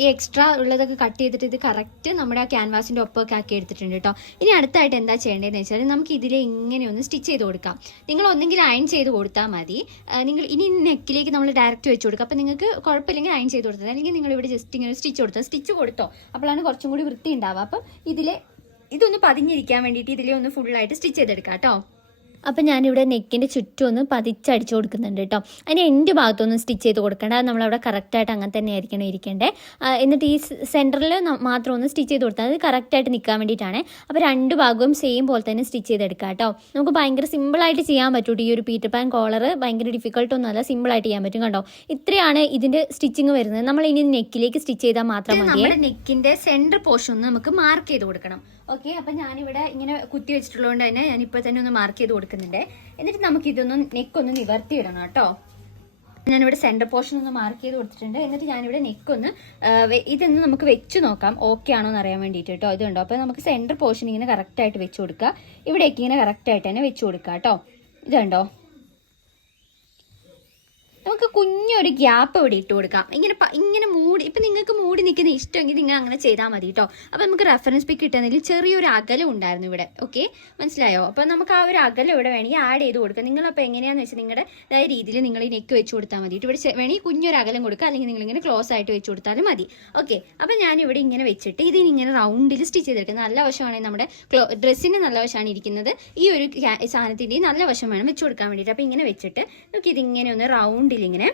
ഈ എക്സ്ട്രാ ഉള്ളതൊക്കെ കട്ട് ചെയ്തിട്ട് ഇത് കറക്റ്റ് നമ്മുടെ ആ ക്യാൻവാസിൻ്റെ ഒപ്പമൊക്കെ ആക്കി എടുത്തിട്ടുണ്ട് കേട്ടോ. ഇനി അടുത്തായിട്ട് എന്താ ചെയ്യേണ്ടതെന്ന് വെച്ചാൽ നമുക്ക് ഇതിലെ ഇങ്ങനെ ഒന്ന് സ്റ്റിച്ച് ചെയ്ത് കൊടുക്കാം. നിങ്ങൾ ഒന്നെങ്കിൽ അയൺ ചെയ്ത് കൊടുത്താൽ മതി. നിങ്ങൾ ഇനി നെക്കിലേക്ക് നമ്മൾ ഡയറക്റ്റ് വെച്ച് കൊടുക്കുക. അപ്പോൾ നിങ്ങൾക്ക് കുഴപ്പമില്ലെങ്കിൽ അയൺ ചെയ്ത് കൊടുത്തത്, അല്ലെങ്കിൽ നിങ്ങൾ ഇവിടെ ജസ്റ്റ് ഇങ്ങനെ സ്റ്റിച്ച് കൊടുത്തോ, അപ്പോഴാണ് കുറച്ചും കൂടി വൃത്തി ഉണ്ടാവുക. അപ്പം ഇതൊന്ന് പതിഞ്ഞിരിക്കാൻ വേണ്ടിയിട്ട് ഇതിലെ ഒന്ന് ഫുള്ളായിട്ട് സ്റ്റിച്ച് ചെയ്തെടുക്കാം കേട്ടോ. അപ്പം ഞാനിവിടെ നെക്കിൻ്റെ ചുറ്റും ഒന്ന് പതിച്ചടിച്ചു കൊടുക്കുന്നുണ്ട് കേട്ടോ. അതിന് എൻ്റെ ഭാഗത്തൊന്നും സ്റ്റിച്ച് ചെയ്ത് കൊടുക്കേണ്ട, അത് നമ്മളവിടെ കറക്റ്റായിട്ട് അങ്ങനെ തന്നെ ആയിരിക്കണം ഇരിക്കേണ്ടത്. എന്നിട്ട് ഈ സെൻറ്ററിൽ മാത്രം ഒന്ന് സ്റ്റിച്ച് ചെയ്ത് കൊടുത്താൽ അത് കറക്റ്റായിട്ട് നിൽക്കാൻ വേണ്ടിയിട്ടാണ്. അപ്പോൾ രണ്ട് ഭാഗവും സെയിം പോലെ തന്നെ സ്റ്റിച്ച് ചെയ്തെടുക്കാം കേട്ടോ. നമുക്ക് ഭയങ്കര സിമ്പിളായിട്ട് ചെയ്യാൻ പറ്റൂട്ടോ ഈ ഒരു പീറ്റർ പാൻ കോളർ. ഭയങ്കര ഡിഫിക്കൽട്ടൊന്നുമല്ല, സിമ്പിളായിട്ട് ചെയ്യാൻ പറ്റും കണ്ടോ. ഇത്രയാണ് ഇതിൻ്റെ സ്റ്റിച്ചിങ് വരുന്നത്. നമ്മൾ ഇനി നെക്കിലേക്ക് സ്റ്റിച്ച് ചെയ്താൽ മാത്രം മതി. നമ്മുടെ നെക്കിൻ്റെ സെൻറ്റർ പോർഷൻ ഒന്ന് നമുക്ക് മാർക്ക് ചെയ്ത് കൊടുക്കണം. ഓക്കെ, അപ്പം ഞാനിവിടെ ഇങ്ങനെ കുത്തി വെച്ചിട്ടുള്ളതുകൊണ്ട് തന്നെ ഞാനിപ്പോൾ തന്നെ ഒന്ന് മാർക്ക് ചെയ്ത് കൊടുക്കുന്നുണ്ട്. എന്നിട്ട് നമുക്ക് ഇതൊന്ന് നെക്കൊന്ന് നിവർത്തി ഇടണം കേട്ടോ. ഞാനിവിടെ സെൻറ്റർ പോർഷൻ ഒന്ന് മാർക്ക് ചെയ്ത് കൊടുത്തിട്ടുണ്ട്. എന്നിട്ട് ഞാനിവിടെ നെക്കൊന്ന് ഇതൊന്ന് നമുക്ക് വെച്ച് നോക്കാം ഓക്കെ ആണോ എന്ന് അറിയാൻ വേണ്ടിയിട്ട് കേട്ടോ. ഇതുണ്ടോ, അപ്പോൾ നമുക്ക് സെൻറ്റർ പോർഷൻ ഇങ്ങനെ കറക്റ്റായിട്ട് വെച്ച് കൊടുക്കുക. ഇവിടേക്ക് ഇങ്ങനെ കറക്റ്റായിട്ട് തന്നെ വെച്ച് കൊടുക്കുക കേട്ടോ. ഇതുണ്ടോ, നമുക്ക് കുഞ്ഞൊരു ഗ്യാപ്പ് ഇവിടെ ഇട്ട് കൊടുക്കാം. ഇങ്ങനെ മൂടി, ഇപ്പം നിങ്ങൾക്ക് മൂടി നിൽക്കുന്ന ഇഷ്ടമെങ്കിൽ നിങ്ങൾ അങ്ങനെ ചെയ്താൽ മതി കേട്ടോ. അപ്പോൾ നമുക്ക് റെഫറൻസ് പിക്ക് കിട്ടുന്നതിൽ ചെറിയൊരു അകലം ഉണ്ടായിരുന്നു ഇവിടെ. ഓക്കെ, മനസ്സിലായോ? അപ്പോൾ നമുക്ക് ആ ഒരു അകലം ഇവിടെ വേണമെങ്കിൽ ആഡ് ചെയ്ത് കൊടുക്കാം. നിങ്ങളപ്പോൾ എങ്ങനെയാണെന്ന് വെച്ചാൽ നിങ്ങളുടെ അതായത് രീതിയിൽ നിങ്ങൾ ഈ നെക്ക് വെച്ച് കൊടുത്താൽ മതി. ഇവിടെ വേണമെങ്കിൽ കുഞ്ഞൊരു അകലം കൊടുക്കുക, അല്ലെങ്കിൽ നിങ്ങളിങ്ങനെ ക്ലോസ് ആയിട്ട് വെച്ച് കൊടുത്താലും മതി. ഓക്കെ, അപ്പോൾ ഞാനിവിടെ ഇങ്ങനെ വെച്ചിട്ട് ഇതിനിങ്ങനെ റൗണ്ടിൽ സ്റ്റിച്ച് ചെയ്തെടുക്കുക. നല്ല വശമാണെങ്കിൽ നമ്മുടെ ഡ്രസ്സിന് നല്ല വശമാണ് ഇരിക്കുന്നത്. ഈ ഒരു സാധനത്തിൻ്റെയും നല്ല വശം വേണം വെച്ച് കൊടുക്കാൻ വേണ്ടിയിട്ട്. അപ്പോൾ ഇങ്ങനെ വെച്ചിട്ട് നമുക്ക് ഇതിങ്ങനെ ഒന്ന് റൗണ്ടിൽ ഇങ്ങനെ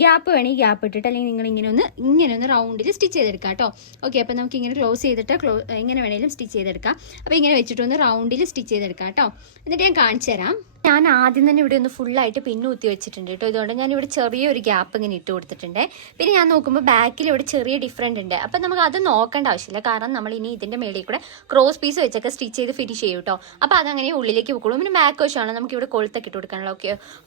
ഗ്യാപ്പ് വേണമെങ്കിൽ ഗ്യാപ്പ് ഇട്ടിട്ട്, അല്ലെങ്കിൽ നിങ്ങൾ ഇങ്ങനെ ഒന്ന് റൗണ്ടിൽ സ്റ്റിച്ച് ചെയ്തെടുക്കാം കേട്ടോ. ഓക്കെ, അപ്പോൾ നമുക്ക് ഇങ്ങനെ ക്ലോസ് ചെയ്തിട്ട് ഇങ്ങനെ വേണമെങ്കിലും സ്റ്റിച്ച് ചെയ്തെടുക്കാം. അപ്പോൾ ഇങ്ങനെ വെച്ചിട്ടൊന്ന് റൗണ്ടിൽ സ്റ്റിച്ച് ചെയ്തെടുക്കാം കേട്ടോ. എന്നിട്ട് ഞാൻ കാണിച്ചു തരാം. ഞാൻ ആദ്യം തന്നെ ഇവിടെ ഒന്ന് ഫുള്ളായിട്ട് പിന്ന് കുത്തി വെച്ചിട്ടുണ്ട് കേട്ടോ. ഇതുകൊണ്ട് ഞാനിവിടെ ചെറിയൊരു ഗ്യാപ്പ് ഇങ്ങനെ ഇട്ട് കൊടുത്തിട്ടുണ്ട്. പിന്നെ ഞാൻ നോക്കുമ്പോൾ ബാക്കിൽ ഇവിടെ ചെറിയ ഡിഫറൻറ്റ് ഉണ്ട്. അപ്പം നമുക്ക് അത് നോക്കേണ്ട ആവശ്യമില്ല, കാരണം നമ്മൾ ഇനി ഇതിൻ്റെ മേളിൽ കൂടെ ക്രോസ് പീസ് വെച്ചൊക്കെ സ്റ്റിച്ച് ചെയ്ത് ഫിനിഷ് ചെയ്യും കേട്ടോ. അപ്പോൾ അതങ്ങനെ ഉള്ളിലേക്ക് വെക്കുള്ളൂ. പിന്നെ ബാക്ക് വശമാണ് നമുക്ക് ഇവിടെ കൊളുത്തൊക്കെ ഇട്ട് കൊടുക്കാനുള്ള.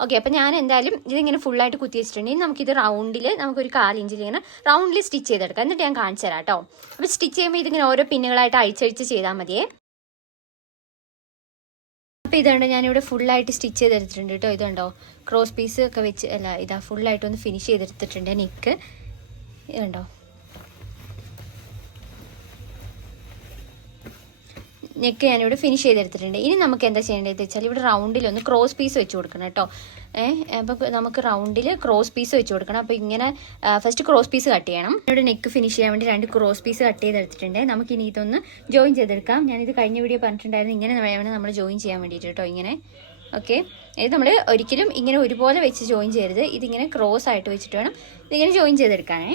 ഓക്കെ, അപ്പോൾ ഞാൻ എന്തായാലും ഇതിങ്ങനെ ഫുള്ളായിട്ട് കുത്തി വെച്ചിട്ടുണ്ടെങ്കിൽ നമുക്കിത് റൗണ്ടിൽ നമുക്കൊരു 1/4 ഇഞ്ചിൽ ഇങ്ങനെ റൗണ്ടിൽ സ്റ്റിച്ച് ചെയ്തെടുക്കാം. എന്നിട്ട് ഞാൻ കാണിച്ചു തരാം കേട്ടോ. അപ്പോൾ സ്റ്റിച്ച് ചെയ്യുമ്പോൾ ഇതിങ്ങനെ ഓരോ പിന്നുകളായിട്ട് അഴിച്ചഴിച്ച് ചെയ്താൽ മതിയേ. അപ്പോൾ ഇതുണ്ട്, ഞാനിവിടെ ഫുള്ളായിട്ട് സ്റ്റിച്ച് ചെയ്തെടുത്തിട്ടുണ്ട് കേട്ടോ. ഇതുണ്ടോ ക്രോസ് പീസ് ഒക്കെ വെച്ച് ഇതാ ഫുള്ളായിട്ടൊന്ന് ഫിനിഷ് ചെയ്തെടുത്തിട്ടുണ്ട് നെക്ക്. ഇതുണ്ടോ, നെക്ക് ഞാനിവിടെ ഫിനിഷ് ചെയ്തെടുത്തിട്ടുണ്ട്. ഇനി നമുക്ക് എന്താ ചെയ്യേണ്ടതെന്ന് വെച്ചാൽ ഇവിടെ റൗണ്ടിലൊന്ന് ക്രോസ് പീസ് വെച്ച് കൊടുക്കണം കേട്ടോ. അപ്പോൾ നമുക്ക് റൗണ്ടിൽ ക്രോസ് പീസ് വെച്ച് കൊടുക്കണം. അപ്പോൾ ഇങ്ങനെ ഫസ്റ്റ് ക്രോസ് പീസ് കട്ട് ചെയ്യണം. ഇവിടെ നെക്ക് ഫിനിഷ് ചെയ്യാൻ വേണ്ടി 2 ക്രോസ് പീസ് കട്ട് ചെയ്തെടുത്തിട്ടുണ്ട്. നമുക്കിനി ഇതൊന്ന് ജോയിൻ ചെയ്തെടുക്കാം. ഞാനിത് കഴിഞ്ഞ വീഡിയോ പറഞ്ഞിട്ടുണ്ടായിരുന്നു, ഇങ്ങനെ വേണം നമ്മൾ ജോയിൻ ചെയ്യാൻ വേണ്ടിയിട്ട് കേട്ടോ. ഇങ്ങനെ ഓക്കെ, ഇത് നമ്മൾ ഒരിക്കലും ഇങ്ങനെ ഒരുപോലെ വെച്ച് ജോയിൻ ചെയ്യരുത്. ഇതിങ്ങനെ ക്രോസ് ആയിട്ട് വെച്ചിട്ട് വേണം ഇതിങ്ങനെ ജോയിൻ ചെയ്തെടുക്കാനേ.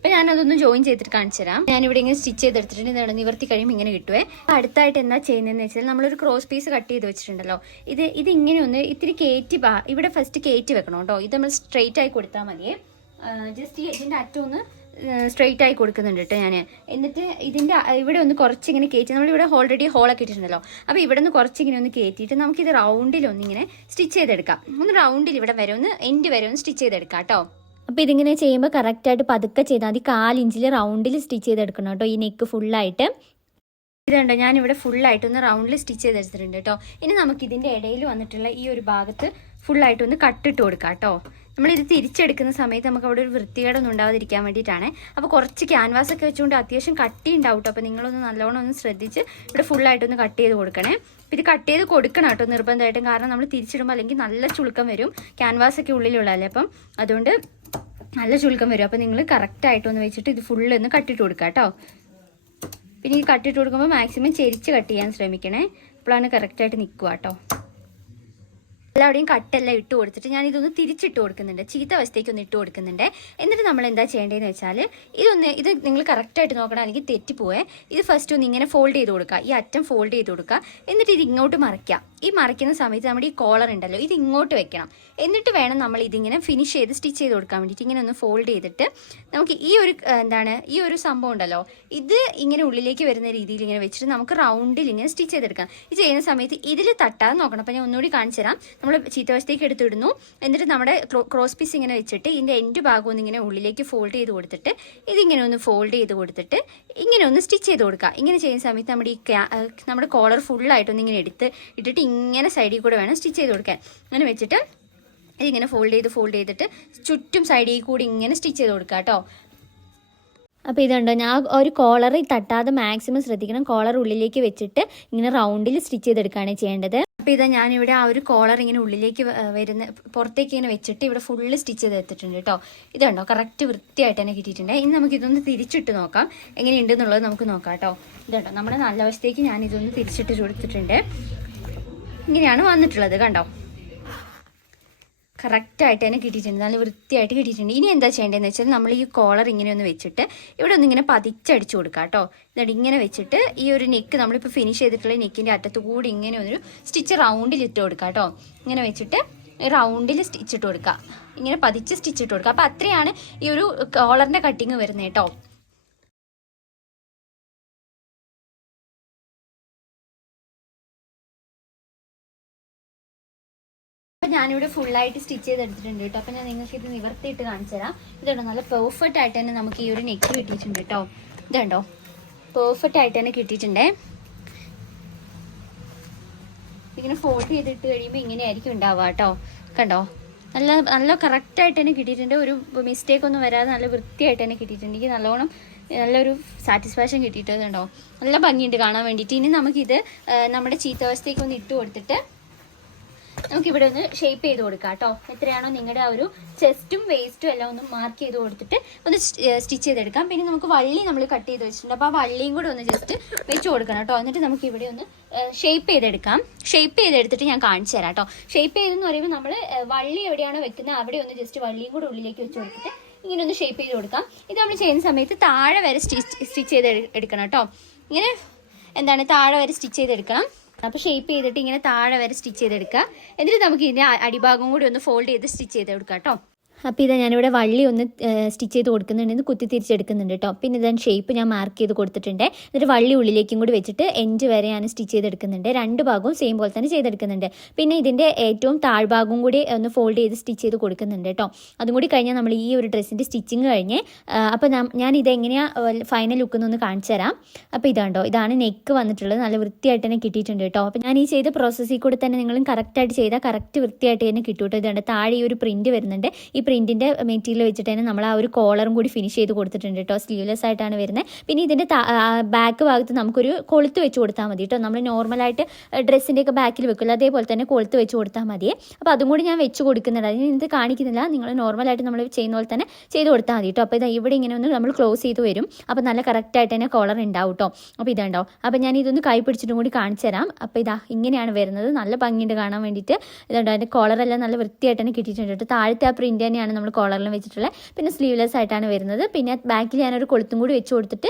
അപ്പോൾ ഞാനതൊന്ന് ജോയിൻ ചെയ്തിട്ട് കാണിച്ചു തരാം. ഞാനിവിടെ ഇങ്ങനെ സ്റ്റിച്ച് ചെയ്തെടുത്തിട്ടുണ്ട്. ഇതാണ് നിവർത്തി കഴിയുമ്പോൾ ഇങ്ങനെ കിട്ടുവേ. അടുത്തായിട്ട് എന്താ ചെയ്യുന്നതെന്ന് വെച്ചാൽ നമ്മളൊരു ക്രോസ് പീസ് കട്ട് ചെയ്ത് വെച്ചിട്ടുണ്ടല്ലോ, ഇതിങ്ങനെ ഒന്ന് ഇത്തിരി ഇവിടെ ഫസ്റ്റ് കയറ്റി വെക്കണം കേട്ടോ. ഇത് നമ്മൾ സ്ട്രെയിറ്റ് ആയി കൊടുത്താൽ മതിയേ. ജസ്റ്റ് ഇതിൻ്റെ അറ്റം ഒന്ന് സ്ട്രെയിറ്റ് ആയി കൊടുക്കുന്നുണ്ട് കേട്ടോ ഞാൻ. എന്നിട്ട് ഇതിൻ്റെ ഇവിടെ ഒന്ന് കുറച്ചിങ്ങനെ കയറ്റി, നമ്മളിവിടെ ഓൾറെഡി ഹോളൊക്കെ ഇട്ടിട്ടുണ്ടല്ലോ. അപ്പോൾ ഇവിടെ നിന്ന് കുറച്ചിങ്ങനെ ഒന്ന് കയറ്റിയിട്ട് നമുക്കിത് റൗണ്ടിലൊന്നിങ്ങനെ സ്റ്റിച്ച് ചെയ്തെടുക്കാം. ഒന്ന് റൗണ്ടിൽ ഇവിടെ വരെ ഒന്ന് എൻഡ് വരെ ഒന്ന് സ്റ്റിച്ച് ചെയ്തെടുക്കാം കേട്ടോ. അപ്പോൾ ഇതിങ്ങനെ ചെയ്യുമ്പോൾ കറക്റ്റായിട്ട് പതുക്കെ ചെയ്താൽ മതി. 1/4 ഇഞ്ചിൽ റൗണ്ടിൽ സ്റ്റിച്ച് ചെയ്തെടുക്കണം കേട്ടോ ഈ നെക്ക് ഫുള്ളായിട്ട്. ഇതുണ്ട്, ഞാനിവിടെ ഫുള്ളായിട്ടൊന്ന് റൗണ്ടിൽ സ്റ്റിച്ച് ചെയ്തെടുത്തിട്ടുണ്ട് കേട്ടോ. ഇനി നമുക്ക് ഇതിൻ്റെ ഇടയിൽ വന്നിട്ടുള്ള ഈ ഒരു ഭാഗത്ത് ഫുള്ളായിട്ടൊന്ന് കട്ടിട്ട് കൊടുക്കാം കേട്ടോ. നമ്മളിത് തിരിച്ചെടുക്കുന്ന സമയത്ത് നമുക്ക് അവിടെ ഒരു വൃത്തികേടൊന്നും ഉണ്ടാവാതിരിക്കാൻ വേണ്ടിയിട്ടാണ്. അപ്പോൾ കുറച്ച് ക്യാൻവാസ് ഒക്കെ വെച്ചുകൊണ്ട് അത്യാവശ്യം കട്ടി ഉണ്ടാവും കേട്ടോ. അപ്പോൾ നിങ്ങളൊന്ന് നല്ലോണം ഒന്ന് ശ്രദ്ധിച്ച് ഇവിടെ ഫുള്ളായിട്ടൊന്ന് കട്ട് ചെയ്ത് കൊടുക്കണേ. അപ്പോൾ ഇത് കട്ട് ചെയ്ത് കൊടുക്കണം കേട്ടോ നിർബന്ധമായിട്ടും, കാരണം നമ്മൾ തിരിച്ചിടുമ്പോൾ അല്ലെങ്കിൽ നല്ല ചുളുക്കം വരും. ക്യാൻവാസ് ഒക്കെ ഉള്ളിലുള്ളതല്ലേ, അപ്പം അതുകൊണ്ട് നല്ല ചുളുക്കം വരും. അപ്പോൾ നിങ്ങൾ കറക്റ്റായിട്ടൊന്ന് വെച്ചിട്ട് ഇത് ഫുള്ള് ഒന്ന് കട്ടിട്ട് കൊടുക്കുക കേട്ടോ. പിന്നെ ഈ കട്ടിട്ട് കൊടുക്കുമ്പോൾ മാക്സിമം ചെരിച്ച് കട്ട് ചെയ്യാൻ ശ്രമിക്കണേ. അപ്പോഴാണ് കറക്റ്റായിട്ട് നിൽക്കുക കേട്ടോ. എല്ലാവരുടെയും കട്ടെല്ലാം ഇട്ട് കൊടുത്തിട്ട് ഞാൻ ഇതൊന്ന് തിരിച്ചിട്ട് കൊടുക്കുന്നുണ്ട്, ചീത്ത വശത്തേക്കൊന്ന് ഇട്ട് കൊടുക്കുന്നുണ്ട്. എന്നിട്ട് നമ്മൾ എന്താ ചെയ്യേണ്ടതെന്ന് വെച്ചാൽ ഇത് നിങ്ങൾ കറക്റ്റായിട്ട് നോക്കണം, അല്ലെങ്കിൽ തെറ്റിപ്പോവേ. ഇത് ഫസ്റ്റ് ഒന്ന് ഇങ്ങനെ ഫോൾഡ് ചെയ്ത് കൊടുക്കുക, ഈ അറ്റം ഫോൾഡ് ചെയ്ത് കൊടുക്കുക. എന്നിട്ട് ഇത് ഇങ്ങോട്ട് മറിക്കാം. ഈ മറിക്കുന്ന സമയത്ത് നമ്മുടെ ഈ കോളർ ഉണ്ടല്ലോ ഇത് ഇങ്ങോട്ട് വെക്കണം. എന്നിട്ട് വേണം നമ്മൾ ഇതിങ്ങനെ ഫിനിഷ് ചെയ്ത് സ്റ്റിച്ച് ചെയ്ത് കൊടുക്കാൻ വേണ്ടിയിട്ട്. ഇങ്ങനെ ഒന്ന് ഫോൾഡ് ചെയ്തിട്ട് നമുക്ക് ഈ ഒരു സംഭവം ഉണ്ടല്ലോ ഇത് ഇങ്ങനെ ഉള്ളിലേക്ക് വരുന്ന രീതിയിൽ ഇങ്ങനെ വെച്ചിട്ട് നമുക്ക് റൗണ്ടിൽ ഇങ്ങനെ സ്റ്റിച്ച് ചെയ്തെടുക്കാം. ഇത് ചെയ്യുന്ന സമയത്ത് ഇതിൽ തട്ടാതെ നോക്കണം. അപ്പോൾ ഞാൻ ഒന്നുകൂടി കാണിച്ചു തരാം. നമ്മൾ ചീത്തവശത്തേക്ക് എടുത്തിടുന്നു. എന്നിട്ട് നമ്മുടെ ക്രോസ് പീസ് ഇങ്ങനെ വെച്ചിട്ട് ഇതിൻ്റെ എൻഡ് ഭാഗം ഒന്ന് ഇങ്ങനെ ഉള്ളിലേക്ക് ഫോൾഡ് ചെയ്ത് കൊടുത്തിട്ട് ഇതിങ്ങനെ ഒന്ന് ഫോൾഡ് ചെയ്ത് കൊടുത്തിട്ട് ഇങ്ങനെ ഒന്ന് സ്റ്റിച്ച് ചെയ്ത് കൊടുക്കുക. ഇങ്ങനെ ചെയ്യുന്ന സമയത്ത് നമ്മുടെ കോളർ ഫുള്ളായിട്ടൊന്ന് ഇങ്ങനെ ഇട്ടിട്ട് ഇങ്ങനെ സൈഡിൽ കൂടെ വേണം സ്റ്റിച്ച് ചെയ്ത് കൊടുക്കാൻ. അങ്ങനെ വെച്ചിട്ട് ഇതിങ്ങനെ ഫോൾഡ് ചെയ്തിട്ട് ചുറ്റും സൈഡിൽ കൂടി ഇങ്ങനെ സ്റ്റിച്ച് ചെയ്ത് കൊടുക്കുക കേട്ടോ. അപ്പോൾ ഇതുണ്ടോ, ഞാൻ ഒരു കോളർ തട്ടാതെ മാക്സിമം ശ്രദ്ധിക്കണം. കോളർ ഉള്ളിലേക്ക് വെച്ചിട്ട് ഇങ്ങനെ റൗണ്ടിൽ സ്റ്റിച്ച് ചെയ്തെടുക്കുകയാണ് ചെയ്യേണ്ടത്. അപ്പോൾ ഇതാ ഞാനിവിടെ ആ ഒരു കോളർ ഇങ്ങനെ ഉള്ളിലേക്ക് പുറത്തേക്ക് ഇങ്ങനെ വെച്ചിട്ട് ഇവിടെ ഫുള്ള് സ്റ്റിച്ച് ചെയ്ത് എടുത്തിട്ടുണ്ട് കേട്ടോ. ഇതുണ്ടോ കറക്റ്റ് വൃത്തിയായിട്ട് തന്നെ കിട്ടിയിട്ടുണ്ട്. ഇനി നമുക്ക് ഇതൊന്ന് തിരിച്ചിട്ട് നോക്കാം എങ്ങനെയുണ്ടെന്നുള്ളത് നമുക്ക് നോക്കാം കേട്ടോ. ഇതുണ്ടോ നമ്മുടെ നല്ല വശത്തേക്ക് ഞാൻ ഇതൊന്ന് തിരിച്ചിട്ട് കൊടുത്തിട്ടുണ്ട്. ഇങ്ങനെയാണ് വന്നിട്ടുള്ളത് കണ്ടോ. കറക്റ്റായിട്ട് തന്നെ കിട്ടിയിട്ടുണ്ട്, നല്ല വൃത്തിയായിട്ട് കിട്ടിയിട്ടുണ്ട്. ഇനി എന്താ ചെയ്യേണ്ടതെന്ന് വെച്ചാൽ നമ്മൾ ഈ കോളർ ഇങ്ങനെ ഒന്ന് വെച്ചിട്ട് ഇവിടെ ഒന്ന് ഇങ്ങനെ പതിച്ചടിച്ച് കൊടുക്കുക കേട്ടോ. എന്നിട്ട് ഇങ്ങനെ വെച്ചിട്ട് ഈ ഒരു നെക്ക് നമ്മളിപ്പോൾ ഫിനിഷ് ചെയ്തിട്ടുള്ള നെക്കിൻ്റെ അറ്റത്ത് കൂടി ഇങ്ങനെ ഒരു സ്റ്റിച്ച് റൗണ്ടിൽ ഇട്ട് കൊടുക്കുക കേട്ടോ. ഇങ്ങനെ വെച്ചിട്ട് റൗണ്ടിൽ സ്റ്റിച്ച് ഇട്ട് കൊടുക്കുക, ഇങ്ങനെ പതിച്ച് സ്റ്റിച്ച് ഇട്ട് കൊടുക്കുക. അപ്പോൾ അത്രയാണ് ഈ ഒരു കോളറിൻ്റെ കട്ടിങ് വരുന്നത് കേട്ടോ. അപ്പോൾ ഞാനിവിടെ ഫുള്ളായിട്ട് സ്റ്റിച്ച് ചെയ്തെടുത്തിട്ടുണ്ട് കേട്ടോ. അപ്പോൾ ഞാൻ നിങ്ങൾക്ക് ഇത് നിവർത്തിയിട്ട് കാണിച്ചു തരാം. ഇതുണ്ടോ നല്ല പെർഫെക്റ്റ് ആയിട്ട് തന്നെ നമുക്ക് ഈ ഒരു നെക്ക് കിട്ടിയിട്ടുണ്ട് കേട്ടോ. ഇതുണ്ടോ പെർഫെക്റ്റ് ആയിട്ട് തന്നെ കിട്ടിയിട്ടുണ്ടേ. ഇങ്ങനെ ഫോൾഡ് ചെയ്തിട്ട് കഴിയുമ്പോൾ ഇങ്ങനെയായിരിക്കും ഉണ്ടാവുക കേട്ടോ. കണ്ടോ നല്ല കറക്റ്റായിട്ട് തന്നെ കിട്ടിയിട്ടുണ്ട്. ഒരു മിസ്റ്റേക്ക് ഒന്നും വരാതെ നല്ല വൃത്തിയായിട്ട് തന്നെ കിട്ടിയിട്ടുണ്ട്. എനിക്ക് നല്ലൊരു സാറ്റിസ്ഫാക്ഷൻ കിട്ടിയിട്ടുണ്ടോ. നല്ല ഭംഗിയുണ്ട് കാണാൻ വേണ്ടിയിട്ട്. ഇനി നമുക്കിത് നമ്മുടെ ചീത്തവശത്തേക്ക് ഒന്ന് ഇട്ട് കൊടുത്തിട്ട് നമുക്കിവിടെ ഒന്ന് ഷേപ്പ് ചെയ്ത് കൊടുക്കാം കേട്ടോ. എത്രയാണോ നിങ്ങളുടെ ആ ഒരു ചെസ്റ്റും വേസ്റ്റും എല്ലാം ഒന്ന് മാർക്ക് ചെയ്ത് കൊടുത്തിട്ട് ഒന്ന് സ്റ്റിച്ച് ചെയ്തെടുക്കാം. പിന്നെ നമുക്ക് വള്ളി നമ്മൾ കട്ട് ചെയ്ത് വെച്ചിട്ടുണ്ട്. അപ്പോൾ ആ വള്ളിയും കൂടെ ഒന്ന് ജസ്റ്റ് വെച്ച് കൊടുക്കണം കേട്ടോ. എന്നിട്ട് നമുക്ക് ഇവിടെ ഒന്ന് ഷേപ്പ് ചെയ്തെടുക്കാം. ഷേപ്പ് ചെയ്തെടുത്തിട്ട് ഞാൻ കാണിച്ചു തരാം കേട്ടോ. ഷേപ്പ് ചെയ്തെന്ന് പറയുമ്പോൾ നമ്മൾ വള്ളി എവിടെയാണോ വെക്കുന്നത് അവിടെ ഒന്ന് ജസ്റ്റ് വള്ളിയും കൂടെ ഉള്ളിലേക്ക് വെച്ച് കൊടുത്തിട്ട് ഇങ്ങനെ ഒന്ന് ഷേപ്പ് ചെയ്ത് കൊടുക്കാം. ഇത് നമ്മൾ ചെയ്യുന്ന സമയത്ത് താഴെ വരെ സ്റ്റിച്ച് ചെയ്ത് എടുക്കണം കേട്ടോ. ഇങ്ങനെ താഴെ വരെ സ്റ്റിച്ച് ചെയ്തെടുക്കണം. അപ്പോൾ ഷേപ്പ് ചെയ്തിട്ട് ഇങ്ങനെ താഴെ വരെ സ്റ്റിച്ച് ചെയ്തെടുക്കുക. എന്നിട്ട് നമുക്ക് ഇതിൻ്റെ അടിഭാഗം കൂടി ഒന്ന് ഫോൾഡ് ചെയ്ത് സ്റ്റിച്ച് ചെയ്തെടുക്കാം കേട്ടോ. അപ്പോൾ ഇതാ ഞാനിവിടെ വള്ളി ഒന്ന് സ്റ്റിച്ച് ചെയ്ത് കൊടുക്കുന്നുണ്ട്, കുത്തി തിരിച്ചെടുക്കുന്നുണ്ട് കേട്ടോ. പിന്നെ ഇതാ ഷേപ്പ് ഞാൻ മാർക്ക് ചെയ്ത് കൊടുത്തിട്ടുണ്ട്. എന്നിട്ട് വള്ളി ഉള്ളിലേക്കും കൂടി വെച്ചിട്ട് എൻഡ് വരെ ഞാൻ സ്റ്റിച്ച് ചെയ്തെടുക്കുന്നുണ്ട്. രണ്ട് ഭാഗവും സെയിം പോലെ തന്നെ ചെയ്തെടുക്കുന്നുണ്ട്. പിന്നെ ഇതിൻ്റെ ഏറ്റവും താഴ്ഭാഗവും കൂടി ഒന്ന് ഫോൾഡ് ചെയ്ത് സ്റ്റിച്ച് ചെയ്ത് കൊടുക്കുന്നുണ്ട് കേട്ടോ. അതും കൂടി കഴിഞ്ഞാൽ നമ്മൾ ഈ ഒരു ഡ്രസ്സിൻ്റെ സ്റ്റിച്ചിങ് കഴിഞ്ഞ് അപ്പോൾ ഞാൻ ഇതെങ്ങനെയാണ് ഫൈനൽ ലുക്ക് എന്നൊന്ന് കാണിച്ചു തരാം. അപ്പോൾ ഇതാണ് നെക്ക് വന്നിട്ടുള്ളത്. നല്ല വൃത്തിയായിട്ട് തന്നെ കിട്ടിയിട്ടുണ്ട് കേട്ടോ. അപ്പോൾ ഞാൻ ഈ ചെയ്ത പ്രോസസ്സിൽ കൂടി തന്നെ നിങ്ങളും കറക്റ്റായിട്ട് ചെയ്താൽ കറക്റ്റ് വൃത്തിയായിട്ട് തന്നെ കിട്ടും കേട്ടോ. ഇതുണ്ട് താഴെ ഈ ഒരു പ്രിൻറ്റ് വരുന്നുണ്ട്. ഈ പ്രിന്റിന്റെ മെറ്റീരിയൽ വെച്ചിട്ട് തന്നെ നമ്മൾ ആ ഒരു കോളറും കൂടി ഫിനിഷ് ചെയ്ത് കൊടുത്തിട്ടുണ്ട് കേട്ടോ. സ്ലീവ്ലെസ് ആയിട്ടാണ് വരുന്നത്. പിന്നെ ഇതിന്റെ ബാക്ക് ഭാഗത്ത് നമുക്കൊരു കൊളുത്ത് വെച്ച് കൊടുത്താൽ മതി കേട്ടോ. നമ്മൾ നോർമലായിട്ട് ഡ്രസ്സിൻ്റെ ഒക്കെ ബാക്കിൽ വെക്കില്ല, അതേപോലെ തന്നെ കൊളുത്ത് വെച്ച് കൊടുത്താൽ മതി. അപ്പോൾ അതും കൂടി ഞാൻ വെച്ച് കൊടുക്കുന്നുണ്ട്. അതിന് ഇത് കാണിക്കുന്നില്ല, നിങ്ങൾ നോർമലായിട്ട് നമ്മൾ ചെയ്യുന്ന പോലെ തന്നെ ചെയ്ത് കൊടുത്താൽ മതി കേട്ടോ. അപ്പോൾ ഇത് ഇവിടെ ഇങ്ങനെ ഒന്ന് നമ്മൾ ക്ലോസ് ചെയ്ത് വരും. അപ്പോൾ നല്ല കറക്റ്റായിട്ട് തന്നെ കോളർ ഉണ്ടാവും കേട്ടോ. അപ്പോൾ ഇതുണ്ടാവും. അപ്പോൾ ഞാൻ ഇതൊന്ന് കൈ പിടിച്ചിട്ടും കൂടി കാണിച്ചു തരാം. അപ്പോൾ ഇങ്ങനെയാണ് വരുന്നത്. നല്ല ഭംഗിയുണ്ട് കാണാൻ വേണ്ടിയിട്ട്. ഇതുണ്ടോ അതിൻ്റെ കോളറെല്ലാം നല്ല വൃത്തിയായിട്ട് തന്നെ കിട്ടിയിട്ടുണ്ട് കേട്ടോ. താഴത്തെ ആ പ്രിന്റ് തന്നെയാണ് നമ്മൾ കോളറിലും വെച്ചിട്ടുള്ളത്. പിന്നെ സ്ലീവ്ലെസ് ആയിട്ടാണ് വരുന്നത്. പിന്നെ ബാക്കിൽ ഞാനൊരു കൊളുത്തും കൂടി വെച്ച് കൊടുത്തിട്ട്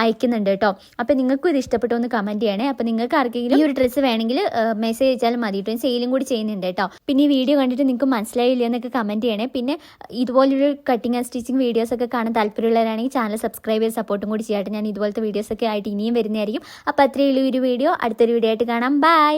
അയക്കുന്നുണ്ട് കേട്ടോ. അപ്പോൾ നിങ്ങൾക്കും ഇത് ഇഷ്ടപ്പെട്ടോ ഒന്ന് കമൻറ്റ് ചെയ്യണേ. അപ്പോൾ നിങ്ങൾക്ക് ആർക്കെങ്കിലും ഈ ഒരു ഡ്രസ്സ് വേണമെങ്കിൽ മെസ്സേജ് അയച്ചാലും മതി കേട്ടോ. സെയിലും കൂടി ചെയ്യുന്നുണ്ട് കേട്ടോ. പിന്നെ ഈ വീഡിയോ കണ്ടിട്ട് നിങ്ങൾക്ക് മനസ്സിലായില്ല എന്നൊക്കെ കമൻറ്റ് ചെയ്യണേ. പിന്നെ ഇതുപോലൊരു കട്ടിങ് ആൻഡ് സ്റ്റിച്ചിങ് വീഡിയോസ് ഒക്കെ കാണാൻ താല്പര്യമുള്ളവരാണെങ്കിൽ ചാനൽ സബ്സ്ക്രൈബ് ചെയ്ത് സപ്പോർട്ടും കൂടി ചെയ്യട്ടെ. ഞാൻ ഇതുപോലത്തെ വീഡിയോസൊക്കെ ആയിട്ട് ഇനിയും വരുന്നതായിരിക്കും. അപ്പോൾ അത്രയേ ഉള്ളൂ ഒരു വീഡിയോ. അടുത്തൊരു വീഡിയോ ആയിട്ട് കാണാം. ബൈ.